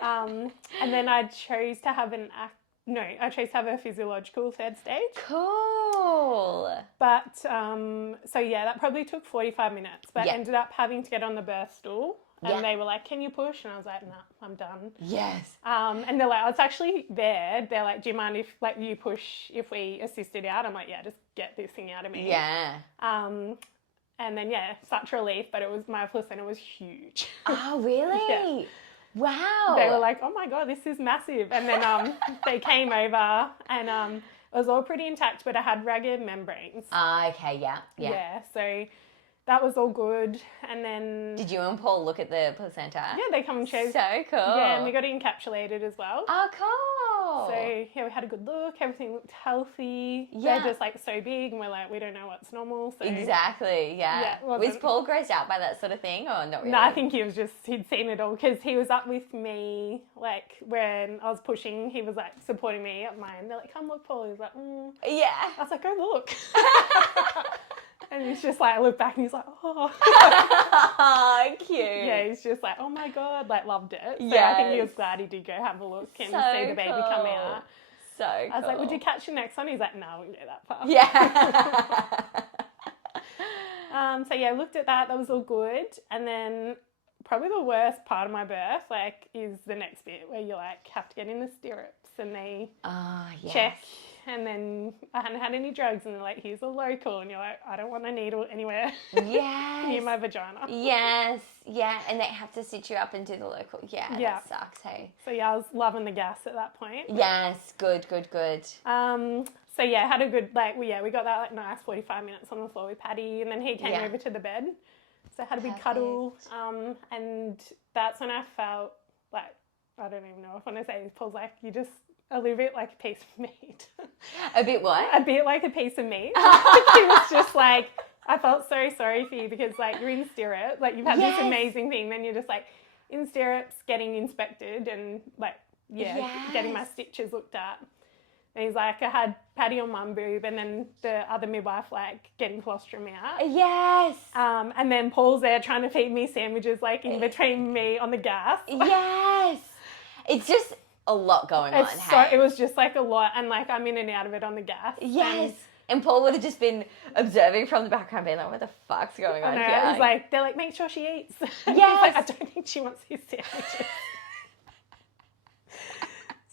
And then I chose to have a physiological 3rd stage. Cool. But, that probably took 45 minutes, but ended up having to get on the birth stool. And they were like, can you push? And I was like, no, I'm done. Yes. And they're like, oh, it's actually there. They're like, do you mind if like you push, if we assist it out? I'm like, yeah, just get this thing out of me. Yeah. And then, such relief, but my placenta was huge. Oh, really? Yeah. Wow. They were like, oh my God, this is massive. And then they came over, and it was all pretty intact, but I had ragged membranes. Okay, yeah. Yeah, so that was all good. And then... Did you and Paul look at the placenta? Yeah, they come and showed. So cool. Yeah, and we got it encapsulated as well. Oh, cool. So, we had a good look. Everything looked healthy. Yeah. They're just, like, so big, and we're like, we don't know what's normal. So. Exactly, yeah. Was Paul grossed out by that sort of thing, or not really? No, I think he'd seen it all, because he was up with me, like, when I was pushing, he was, like, supporting me at mine. They're like, come look, Paul. He was like, Yeah. I was like, go look. And he's just like, I look back and he's like, oh. Oh, cute. Yeah, he's just like, oh my God, like loved it. So yes. I think he was glad he did go have a look and see the baby come out. So cool. I was like, would you catch the next one? He's like, no, we wouldn't go that far. Yeah. So looked at that. That was all good. And then probably the worst part of my birth, like, is the next bit where you like have to get in the stirrups and they check. And then I hadn't had any drugs, and they're like, here's a local. And you're like, I don't want a needle anywhere near my vagina. Yes, yeah. And they have to sit you up and do the local. Yeah, that sucks, hey. So, I was loving the gas at that point. Yes, good. So, had a good, like, we got that, like, nice 45 minutes on the floor with Paddy. And then he came over to the bed. So, I had a big cuddle. And that's when I felt, like, I don't even know if I want to say this. Paul's like, you just... a little bit like a piece of meat. A bit what? A bit like a piece of meat. He was just like, I felt so sorry for you, because like you're in stirrups, like you've had this amazing thing, then you're just like in stirrups getting inspected and like, getting my stitches looked at. And he's like, I had Paddy on one boob, and then the other midwife like getting colostrum out. Yes. And then Paul's there trying to feed me sandwiches like in between me on the gas. Yes. It's just a lot going on. It was just like a lot, and like I'm in and out of it on the gas. Yes. And Paul would have just been observing from the background, being like, what the fuck's going on here? He's like, they're like, make sure she eats. Yes. He's like, I don't think she wants his sandwiches.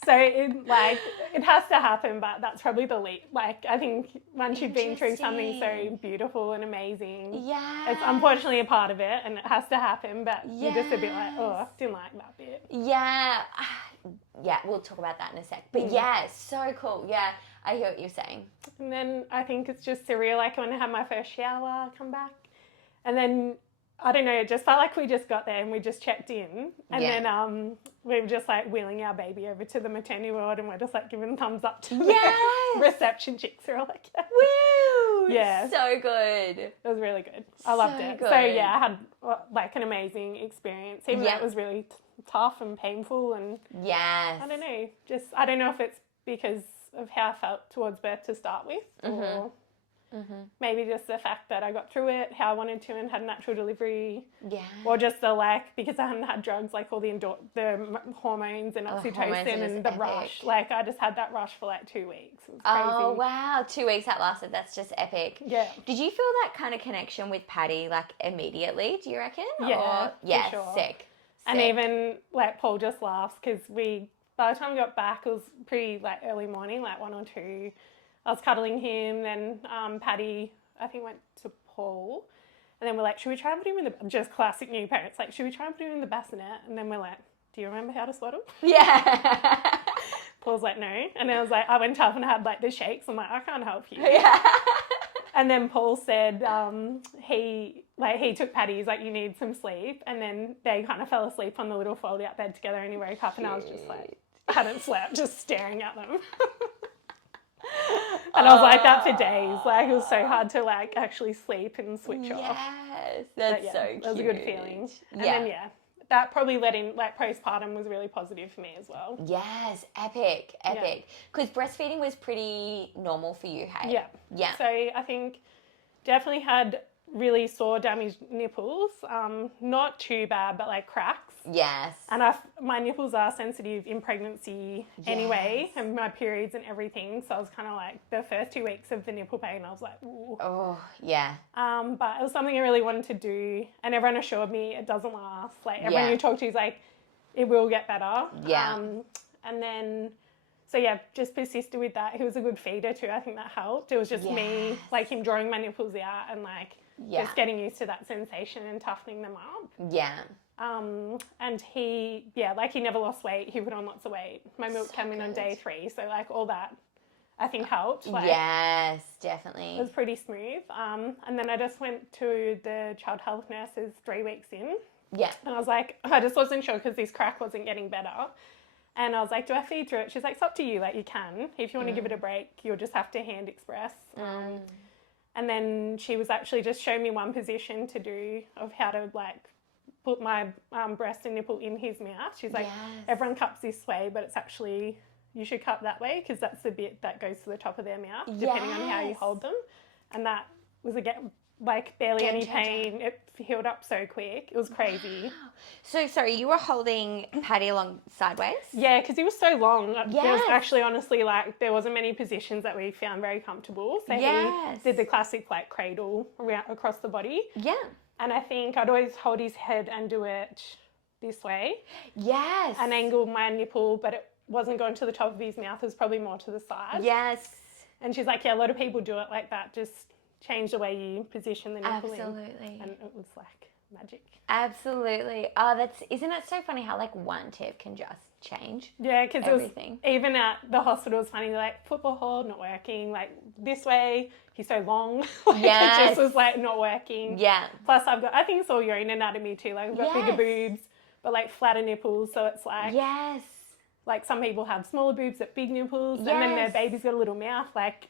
So it has to happen, but that's probably the least. Like, I think once you've been through something so beautiful and amazing, it's unfortunately a part of it, and it has to happen. But you're just a bit like, oh, didn't like that bit. Yeah, yeah, we'll talk about that in a sec. But yeah, so cool. Yeah, I hear what you're saying. And then I think it's just surreal, like when I had my first shower, come back. And then, I don't know, it just felt like we just got there and we just checked in. And then we were just like wheeling our baby over to the maternity ward and we're just like giving thumbs up to the reception chicks. We're all like, woo! Yeah. So good. It was really good. I loved it. Good. So yeah, I had like an amazing experience. Even though it was really tough and painful and I don't know. Just, I don't know if it's because of how I felt towards birth to start with or maybe just the fact that I got through it how I wanted to and had a natural delivery. Yeah. Or just the because I hadn't had drugs, like all the hormones and oxytocin and the rush. Like I just had that rush for like 2 weeks. It was crazy. Oh, wow. 2 weeks that lasted. That's just epic. Yeah. Did you feel that kind of connection with Patty like immediately, do you reckon? Yeah, yeah, for sure. Sick. And even like Paul just laughs because by the time we got back, it was pretty like early morning, like 1 or 2. I was cuddling him, then Patty, I think, went to Paul. And then we're like, should we try and put him in the, just classic new parents, like, should we try and put him in the bassinet? And then we're like, do you remember how to swaddle? Yeah. Paul's like, no. And I was like, I went up and had like the shakes. I'm like, I can't help you. Yeah. And then Paul said he took Patty, he's like, you need some sleep. And then they kind of fell asleep on the little fold-out bed together and he woke up and I was just like, I hadn't slept, just staring at them. And I was like that for days. Like it was so hard to like actually sleep and switch off. Yes, that's so cute. It was a good feeling. And then that probably led in, like postpartum was really positive for me as well. Yes, epic. Because breastfeeding was pretty normal for you, hey? Yeah. So I think definitely had really sore, damaged nipples. Not too bad, but like cracks. Yes. And my nipples are sensitive in pregnancy anyway, and my periods and everything. So I was kind of like the first 2 weeks of the nipple pain, I was like, ooh. Oh, yeah. But it was something I really wanted to do, and everyone assured me it doesn't last. Like everyone you talk to is like, it will get better. Yeah. And then, so yeah, just persisted with that. He was a good feeder too. I think that helped. It was just me, like him drawing my nipples out and like just getting used to that sensation and toughening them up. Yeah. And he never lost weight. He put on lots of weight. My milk came in on day 3. So like all that I think helped. Like, yes, definitely. It was pretty smooth. And then I just went to the child health nurses 3 weeks in. Yeah. And I was like, I just wasn't sure because this crack wasn't getting better. And I was like, do I feed through it? She's like, it's up to you. Like you can. If you want to give it a break, you'll just have to hand express. And then she was actually just showing me one position to do of how to like put my breast and nipple in his mouth. She's like, everyone cups this way, but it's actually, you should cup that way because that's the bit that goes to the top of their mouth, depending on how you hold them. And that was, again, like barely any pain. It healed up so quick. It was crazy. Wow. So, sorry, you were holding Patty along sideways? Yeah, because he was so long. There was actually, honestly, like, there wasn't many positions that we found very comfortable. So he did the classic, like, cradle around, across the body. Yeah. And I think I'd always hold his head and do it this way. Yes. And angle my nipple, but it wasn't going to the top of his mouth. It was probably more to the side. Yes. And she's like, yeah, a lot of people do it like that. Just change the way you position the nipple in. Absolutely. And it was like magic. Absolutely. Oh, isn't it so funny how like one tip can just change because everything. Even at the hospital, it's funny, like football hold, not working, like this way, he's so long. Like, it just was like not working. Yeah. Plus I think it's all your own anatomy too. Like I've got bigger boobs, but like flatter nipples. So it's like, like some people have smaller boobs but big nipples and then their baby's got a little mouth. Like,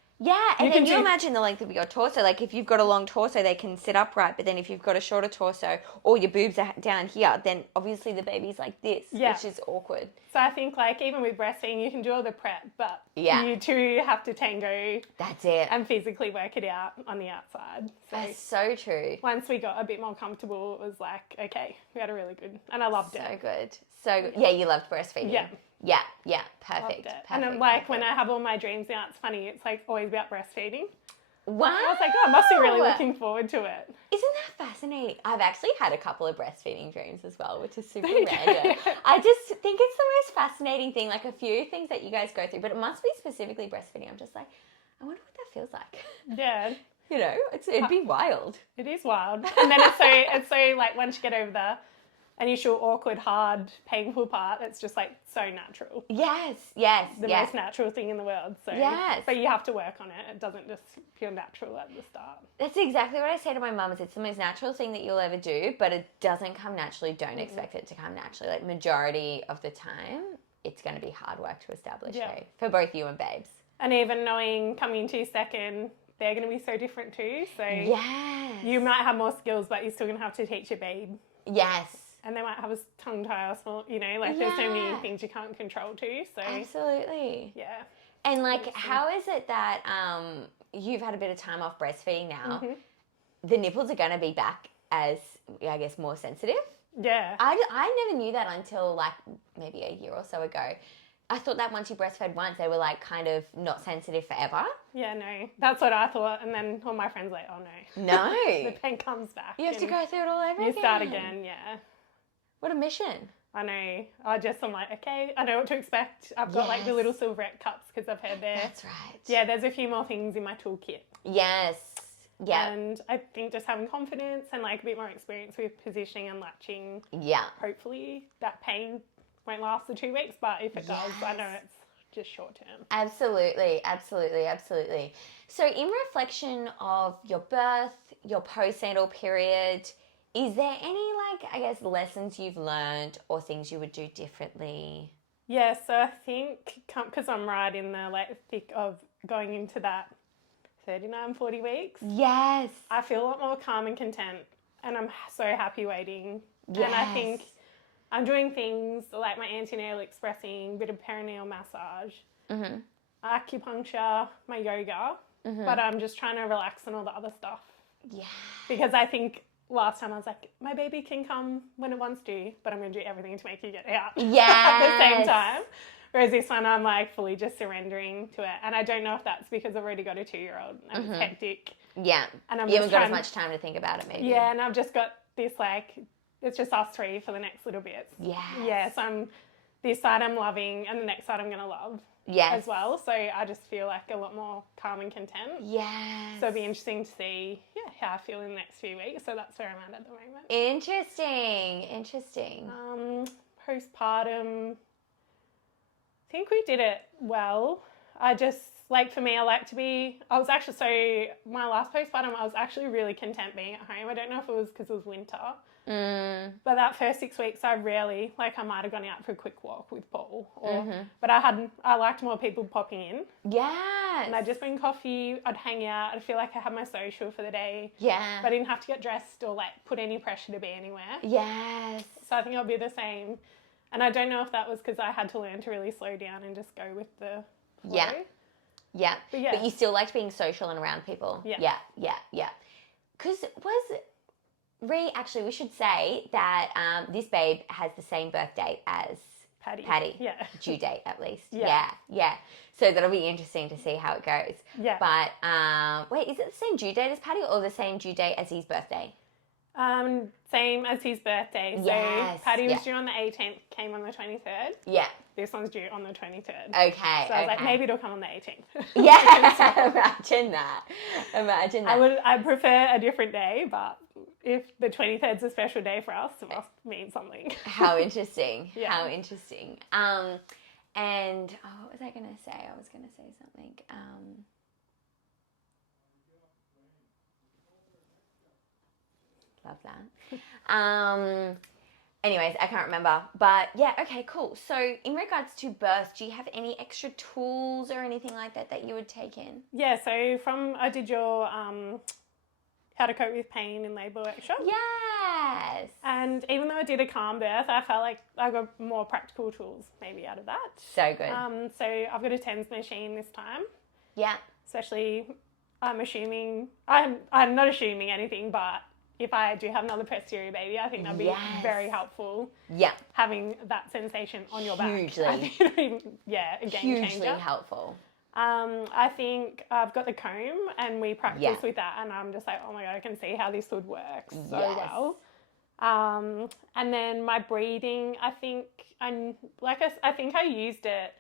and then you imagine the length of your torso. Like if you've got a long torso, they can sit upright. But then if you've got a shorter torso or your boobs are down here, then obviously the baby's like this, which is awkward. So I think like even with breastfeeding, you can do all the prep, but you two have to tango. That's it. And physically work it out on the outside. So that's so true. Once we got a bit more comfortable, it was like, okay, we had a really good, and I loved it. So good. So good. Yeah, you loved breastfeeding. Yeah. Perfect. And then like when I have all my dreams now, it's funny. It's like always about breastfeeding. Wow. I was like, I must be really looking forward to it. Isn't that fascinating? I've actually had a couple of breastfeeding dreams as well, which is super random. I just think it's the most fascinating thing, like a few things that you guys go through, but it must be specifically breastfeeding. I'm just like, I wonder what that feels like. Yeah. You know, it'd be wild. It is wild. And then it's so like once you get over initial awkward, hard, painful part, it's just like so natural. Yes. The most natural thing in the world. So, yes. But you have to work on it. It doesn't just feel natural at the start. That's exactly what I say to my mum. Is it's the most natural thing that you'll ever do, but it doesn't come naturally. Don't expect it to come naturally. Like majority of the time, it's going to be hard work to establish for both you and babes. And even knowing coming into your second, they're going to be so different too. So you might have more skills, but you're still going to have to teach your babe. Yes. And they might have a tongue tie or small, like there's so many things you can't control too. So absolutely. Yeah. And like, how is it that you've had a bit of time off breastfeeding now? The nipples are going to be back as, I guess, more sensitive? Yeah. I never knew that until like maybe a year or so ago. I thought that once you breastfed once, they were like kind of not sensitive forever. Yeah, no. That's what I thought. And then all my friends were like, oh no. No. The pain comes back. You have to go through it all over again. You start again, yeah. What a mission. I know. I'm like, okay, I know what to expect. I've got like the little silverette cups because I've heard there. That's right. Yeah, there's a few more things in my toolkit. Yes. Yeah. And I think just having confidence and like a bit more experience with positioning and latching. Yeah. Hopefully that pain won't last the 2 weeks, but if it does, I know it's just short term. Absolutely. So in reflection of your birth, your postnatal period, is there any like, I guess, lessons you've learned or things you would do differently? Yeah, so I think because I'm right in the like thick of going into that 39, 40 weeks. Yes. I feel a lot more calm and content and I'm so happy waiting. Yes. And I think I'm doing things like my antenatal expressing, a bit of perineal massage, acupuncture, my yoga, but I'm just trying to relax on all the other stuff. Yeah. Because I think last time I was like, my baby can come when it wants to, but I'm going to do everything to make you get out at the same time. Whereas this one, I'm like fully just surrendering to it. And I don't know if that's because I've already got a 2-year-old and it's hectic. Yeah. And I'm you haven't got as much time to think about it maybe. Yeah, and I've just got this like, it's just us three for the next little bit. Yeah. Yeah, so this side I'm loving and the next side I'm going to love as well. So I just feel like a lot more calm and content. Yes. So it'll be interesting to see how I feel in the next few weeks. So that's where I'm at the moment. Interesting. Postpartum, I think we did it well. I just, like for me, I like to be, my last postpartum, I was actually really content being at home. I don't know if it was because it was winter. But that first 6 weeks, I rarely, like I might have gone out for a quick walk with Paul, but I liked more people popping in. Yes. And I'd just bring coffee, I'd hang out, I'd feel like I had my social for the day. Yeah. But I didn't have to get dressed or like put any pressure to be anywhere. Yes. So I think I'll be the same. And I don't know if that was because I had to learn to really slow down and just go with the flow. Yeah. But you still liked being social and around people. Yeah. Because we should say that this babe has the same birth date as Patty. Yeah. Due date, at least. Yeah. So that'll be interesting to see how it goes. Yeah. But, wait, is it the same due date as Patty or the same due date as his birthday? Same as his birthday. So Patty was due on the 18th, came on the 23rd. Yeah. This one's due on the 23rd. Okay. So I was like, maybe it'll come on the 18th. Yeah. Imagine that. I prefer a different day, but if the 23rd is a special day for us, it must mean something. How interesting. Yeah. How interesting. And what was I going to say? I was going to say something. Love that. Anyways, I can't remember. But yeah, okay, cool. So in regards to birth, do you have any extra tools or anything like that you would take in? Yeah, so I did your how to cope with pain in labour workshop. Yes. And even though I did a calm birth, I felt like I got more practical tools maybe out of that. So good. So I've got a TENS machine this time. Yeah. Especially, I'm not assuming anything, but if I do have another posterior baby, I think that'd be very helpful. Yeah. Having that sensation on your back. Hugely. I think it'd be, a game changer. Hugely helpful. I think I've got the comb and we practice with that and I'm just like, oh my God, I can see how this would work so well. And then my breathing, I think I used it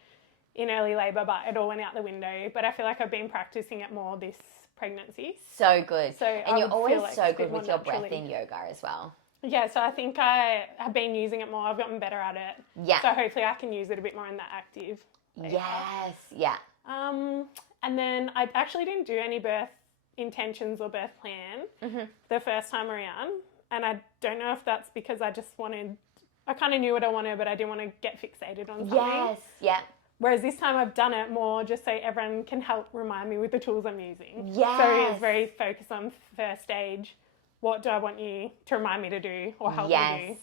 in early labour, but it all went out the window. But I feel like I've been practicing it more this pregnancy. So good. So and you're always so good with your breath in yoga as well. Yeah, so I think I have been using it more. I've gotten better at it. Yeah. So hopefully I can use it a bit more in the active labour. Yes. Yeah. And then I actually didn't do any birth intentions or birth plan the first time around. And I don't know if that's because I kind of knew what I wanted, but I didn't want to get fixated on something. Yes. Yeah. Whereas this time I've done it more just so everyone can help remind me with the tools I'm using. Yes. So it's very focused on first stage. What do I want you to remind me to do or help me do?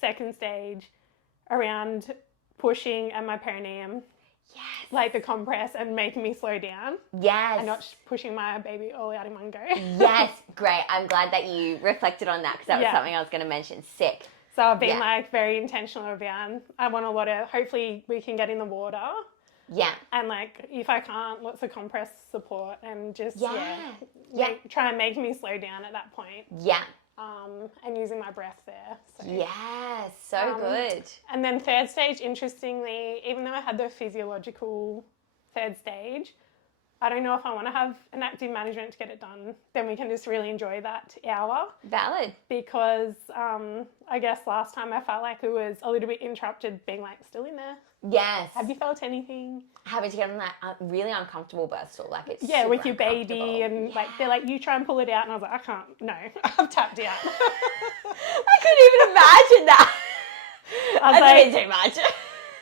Second stage, around pushing at my perineum. Yes. Like the compress and making me slow down. Yes. And not pushing my baby all out in one go. Yes. Great. I'm glad that you reflected on that because that was something I was going to mention. Sick. So I've been like very intentional about, I want a lot of, hopefully we can get in the water. Yeah. And like, if I can't, lots of compress support and just, try and make me slow down at that point. Yeah. And using my breath there. So. Yes, so good. And then third stage, interestingly, even though I had the physiological third stage, I don't know if I want to have an active management to get it done. Then we can just really enjoy that hour. Valid. Because I guess last time I felt like it was a little bit interrupted being like, still in there. Yes. Have you felt anything? Having to get on that really uncomfortable birth stool. Like it's with your baby and like they're like, you try and pull it out. And I was like, I can't. No, I'm tapped out. I couldn't even imagine that. I was like, a bit too much.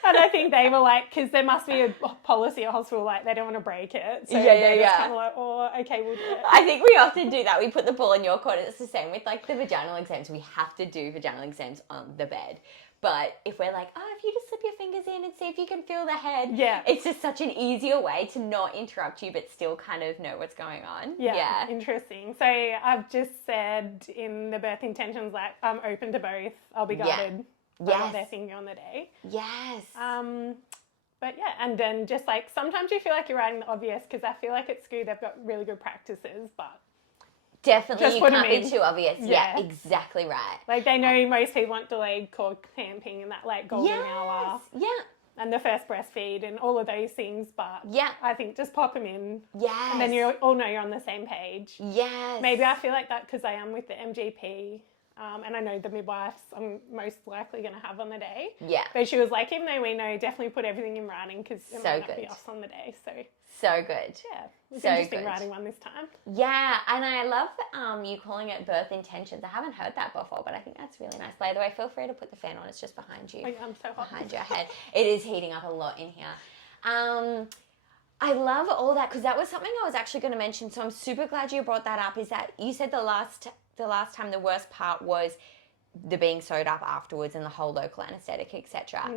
And I think they were like, because there must be a policy at hospital, like they don't want to break it. So they're they're just kind of like, oh, okay, we'll do it. I think we often do that. We put the ball in your court. It's the same with like the vaginal exams. We have to do vaginal exams on the bed. But if we're like, oh, if you just slip your fingers in and see if you can feel the head. Yeah. It's just such an easier way to not interrupt you but still kind of know what's going on. Yeah. Interesting. So I've just said in the birth intentions, like I'm open to both. I'll be guided. Yes. What they're thinking on the day. Yes. But yeah, and then just like sometimes you feel like you're writing the obvious because I feel like at school they've got really good practices, but definitely just you can't be too obvious. Yeah, exactly right. Like they know most people want delayed cord clamping and that like golden hour. Yeah. And the first breastfeed and all of those things, but I think just pop them in. Yes. And then you all know you're on the same page. Yes. Maybe I feel like that because I am with the MGP. And I know the midwives I'm most likely going to have on the day. Yeah. But she was like, even though we know, definitely put everything in writing because it might not be us on the day. So good. Yeah. It's interesting writing one this time. Yeah. And I love you calling it birth intentions. I haven't heard that before, but I think that's really nice. By the way, feel free to put the fan on. It's just behind you. Oh, yeah, I'm so hot. Behind your head. It is heating up a lot in here. I love all that because that was something I was actually going to mention. So I'm super glad you brought that up. Is that you said the last time the worst part was the being sewed up afterwards and the whole local anaesthetic, etc.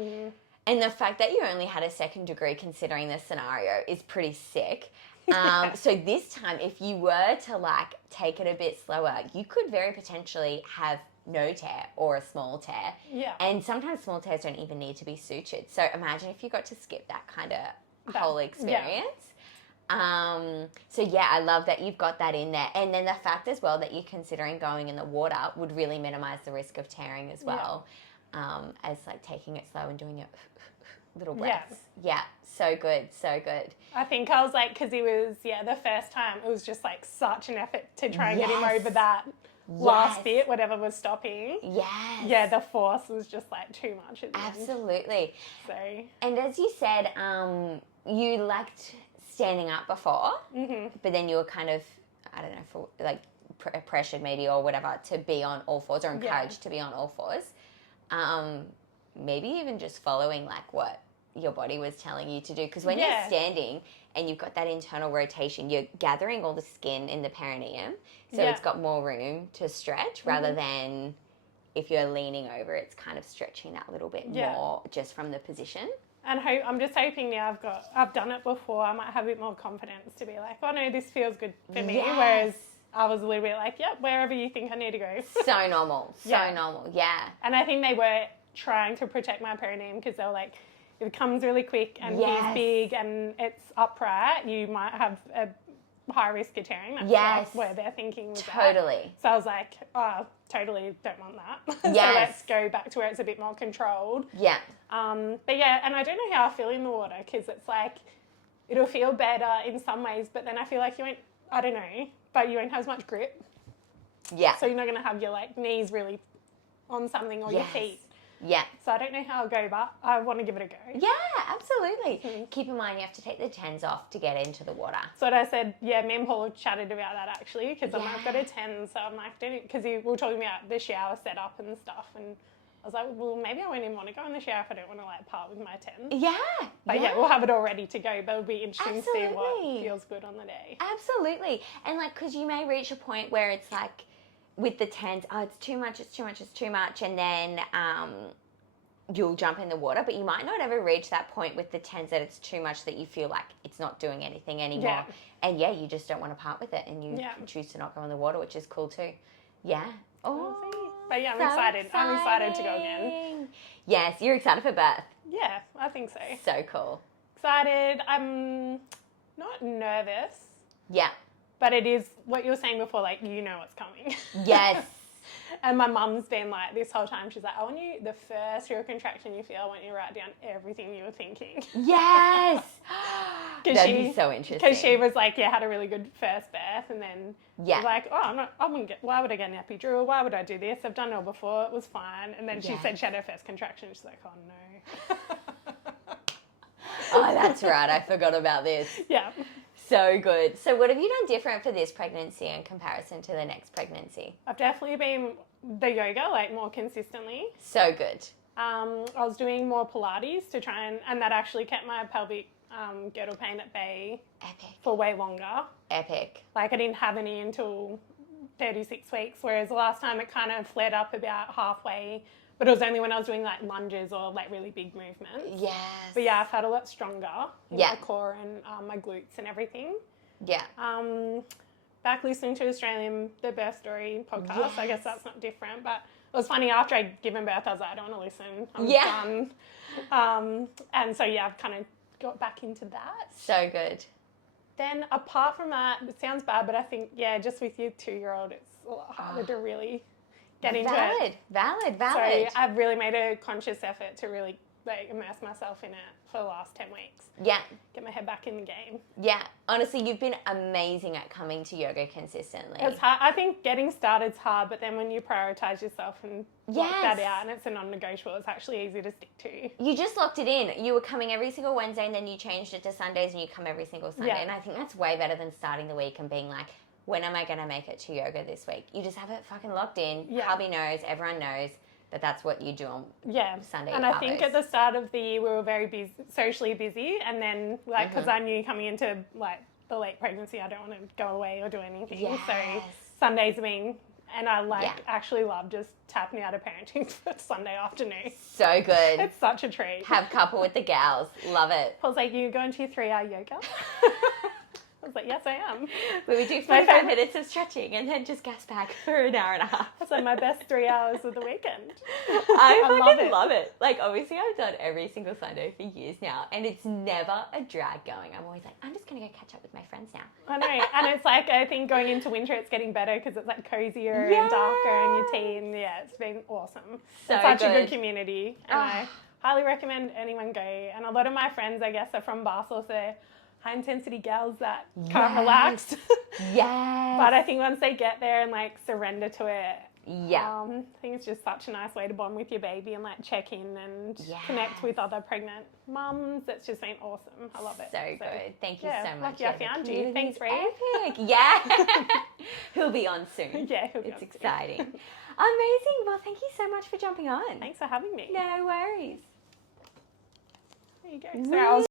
And the fact that you only had a second degree considering the scenario is pretty sick. So this time, if you were to like take it a bit slower, you could very potentially have no tear or a small tear. Yeah. And sometimes small tears don't even need to be sutured. So imagine if you got to skip that kind of whole experience. So yeah, I love that you've got that in there. And then the fact as well that you're considering going in the water would really minimize the risk of tearing as well. As like taking it slow and doing it little breaths. Yeah. So good. So good. I think I was like, because it was, the first time it was just like such an effort to try and get him over that last bit, whatever was stopping. Yes. Yeah, the force was just like too much at the Absolutely. end. And as you said, you liked standing up before, but then you were kind of, I don't know, for like pressured maybe or whatever to be on all fours or encouraged to be on all fours. Maybe even just following like what your body was telling you to do. Because when you're standing and you've got that internal rotation, you're gathering all the skin in the perineum. So it's got more room to stretch rather than if you're leaning over, it's kind of stretching that little bit more just from the position. And I'm just hoping now I've done it before. I might have a bit more confidence to be like, oh no, this feels good for me. Whereas I was a little bit like, wherever you think I need to go. So normal. Normal. Yeah. And I think they were trying to protect my perineum because they were like, if it comes really quick and he's big and it's upright, you might have a high risk of tearing. That's like where they're thinking was Totally. So I was like, oh, totally don't want that. So let's go back to where it's a bit more controlled. Yeah. But yeah, and I don't know how I feel in the water because it's like, it'll feel better in some ways, but then I feel like you won't have as much grip. Yeah. So you're not going to have your like knees really on something or your Yes. feet. Yeah. So I don't know how it'll go, but I want to give it a go. Yeah, absolutely. Keep in mind you have to take the tens off to get into the water. So what I said, yeah, me and Paul chatted about that actually, because Yeah. I've got a 10, so I'm like, because we were talking about the shower setup and stuff, and I was like, well, maybe I won't even want to go in the shower if I don't want to like part with my 10. Yeah. But yeah, we'll have it all ready to go, but it'll be interesting to see what Absolutely. feels good on the day. Absolutely. And like, because you may reach a point where it's like with the tens, oh, it's too much, it's too much, it's too much. And then you'll jump in the water, but you might not ever reach that point with the tens that it's too much that you feel like it's not doing anything anymore. Yeah. And yeah, you just don't want to part with it and you choose to not go in the water, which is cool too. Yeah. Oh, but yeah, I'm so excited. I'm excited to go again. Yes, you're excited for birth. Yeah, I think so. So cool. Excited. I'm not nervous, Yeah. but it is what you were saying before, like, you know what's coming. Yes. And my mum's been like, this whole time, she's like, I want you, the first real contraction you feel, I want you to write down everything you were thinking. Yes. That'd be so interesting. Because she was like, yeah, had a really good first birth, and then Yeah. was like, oh, why would I get an epidural? Why would I do this? I've done it all before. It was fine. And then she said she had her first contraction. She's like, oh, no. Oh, that's right. I forgot about this. Yeah. So good. So what have you done different for this pregnancy in comparison to the next pregnancy? I've definitely been the yoga, like, more consistently. So good. I was doing more Pilates to try and that actually kept my pelvic girdle pain at bay Epic. for way longer. Epic. Like, I didn't have any until 36 weeks, whereas the last time it kind of flared up about halfway, but it was only when I was doing like lunges or like really big movements. Yes. But yeah, I felt a lot stronger in Yeah. my core and my glutes and everything. Yeah. Back listening to the Birth Story podcast. Yes. I guess that's not different, but it was funny after I'd given birth, I was like, I don't want to listen. I'm Yeah. done. And so yeah, I've kind of got back into that. So good. Then apart from that, it sounds bad, but I think, yeah, just with your 2-year-old, it's a lot harder to really get into it. Valid. So I've really made a conscious effort to really like immerse myself in it for the last 10 weeks. Yeah. Get my head back in the game. Yeah. Honestly, you've been amazing at coming to yoga consistently. It's hard. I think getting started's hard, but then when you prioritize yourself and block that out and it's a non-negotiable, it's actually easy to stick to. You just locked it in. You were coming every single Wednesday and then you changed it to Sundays and you come every single Sunday. Yeah. And I think that's way better than starting the week and being like, when am I going to make it to yoga this week? You just have it fucking locked in. Yeah. Hubby knows, everyone knows that that's what you do on Sunday. And I think at the start of the year we were very busy, socially busy, and then like because I knew coming into like the late pregnancy I don't want to go away or do anything. Yes. So Sundays have been, and I actually love just tapping out of parenting for Sunday afternoon. So good. It's such a treat. Have couple with the gals. Love it. I was like, you going to your 3-hour yoga? I was like, yes, I am. We would do 45 minutes of stretching and then just gas back for an hour and a half. That's like my best 3 hours of the weekend. I love it. Like, obviously, I've done every single Sunday for years now, and it's never a drag going. I'm always like, I'm just going to go catch up with my friends now. I know. And it's like, I think going into winter, it's getting better because it's like cozier and darker and your tea. And yeah, it's been awesome. So it's such a good. good community. And I highly recommend anyone go. And a lot of my friends, I guess, are from Basel, so they're high intensity gals that can't relax. Yes. But I think once they get there and like surrender to it, yeah. I think it's just such a nice way to bond with your baby and like check in and connect with other pregnant mums. It's just been awesome. I love it. So good. Thank you so much. Lucky I found you. Thanks, Ray. Epic. Yeah. He'll be on soon. Yeah, he'll be It's on soon. exciting. Amazing. Well, thank you so much for jumping on. Thanks for having me. No worries. There you go. So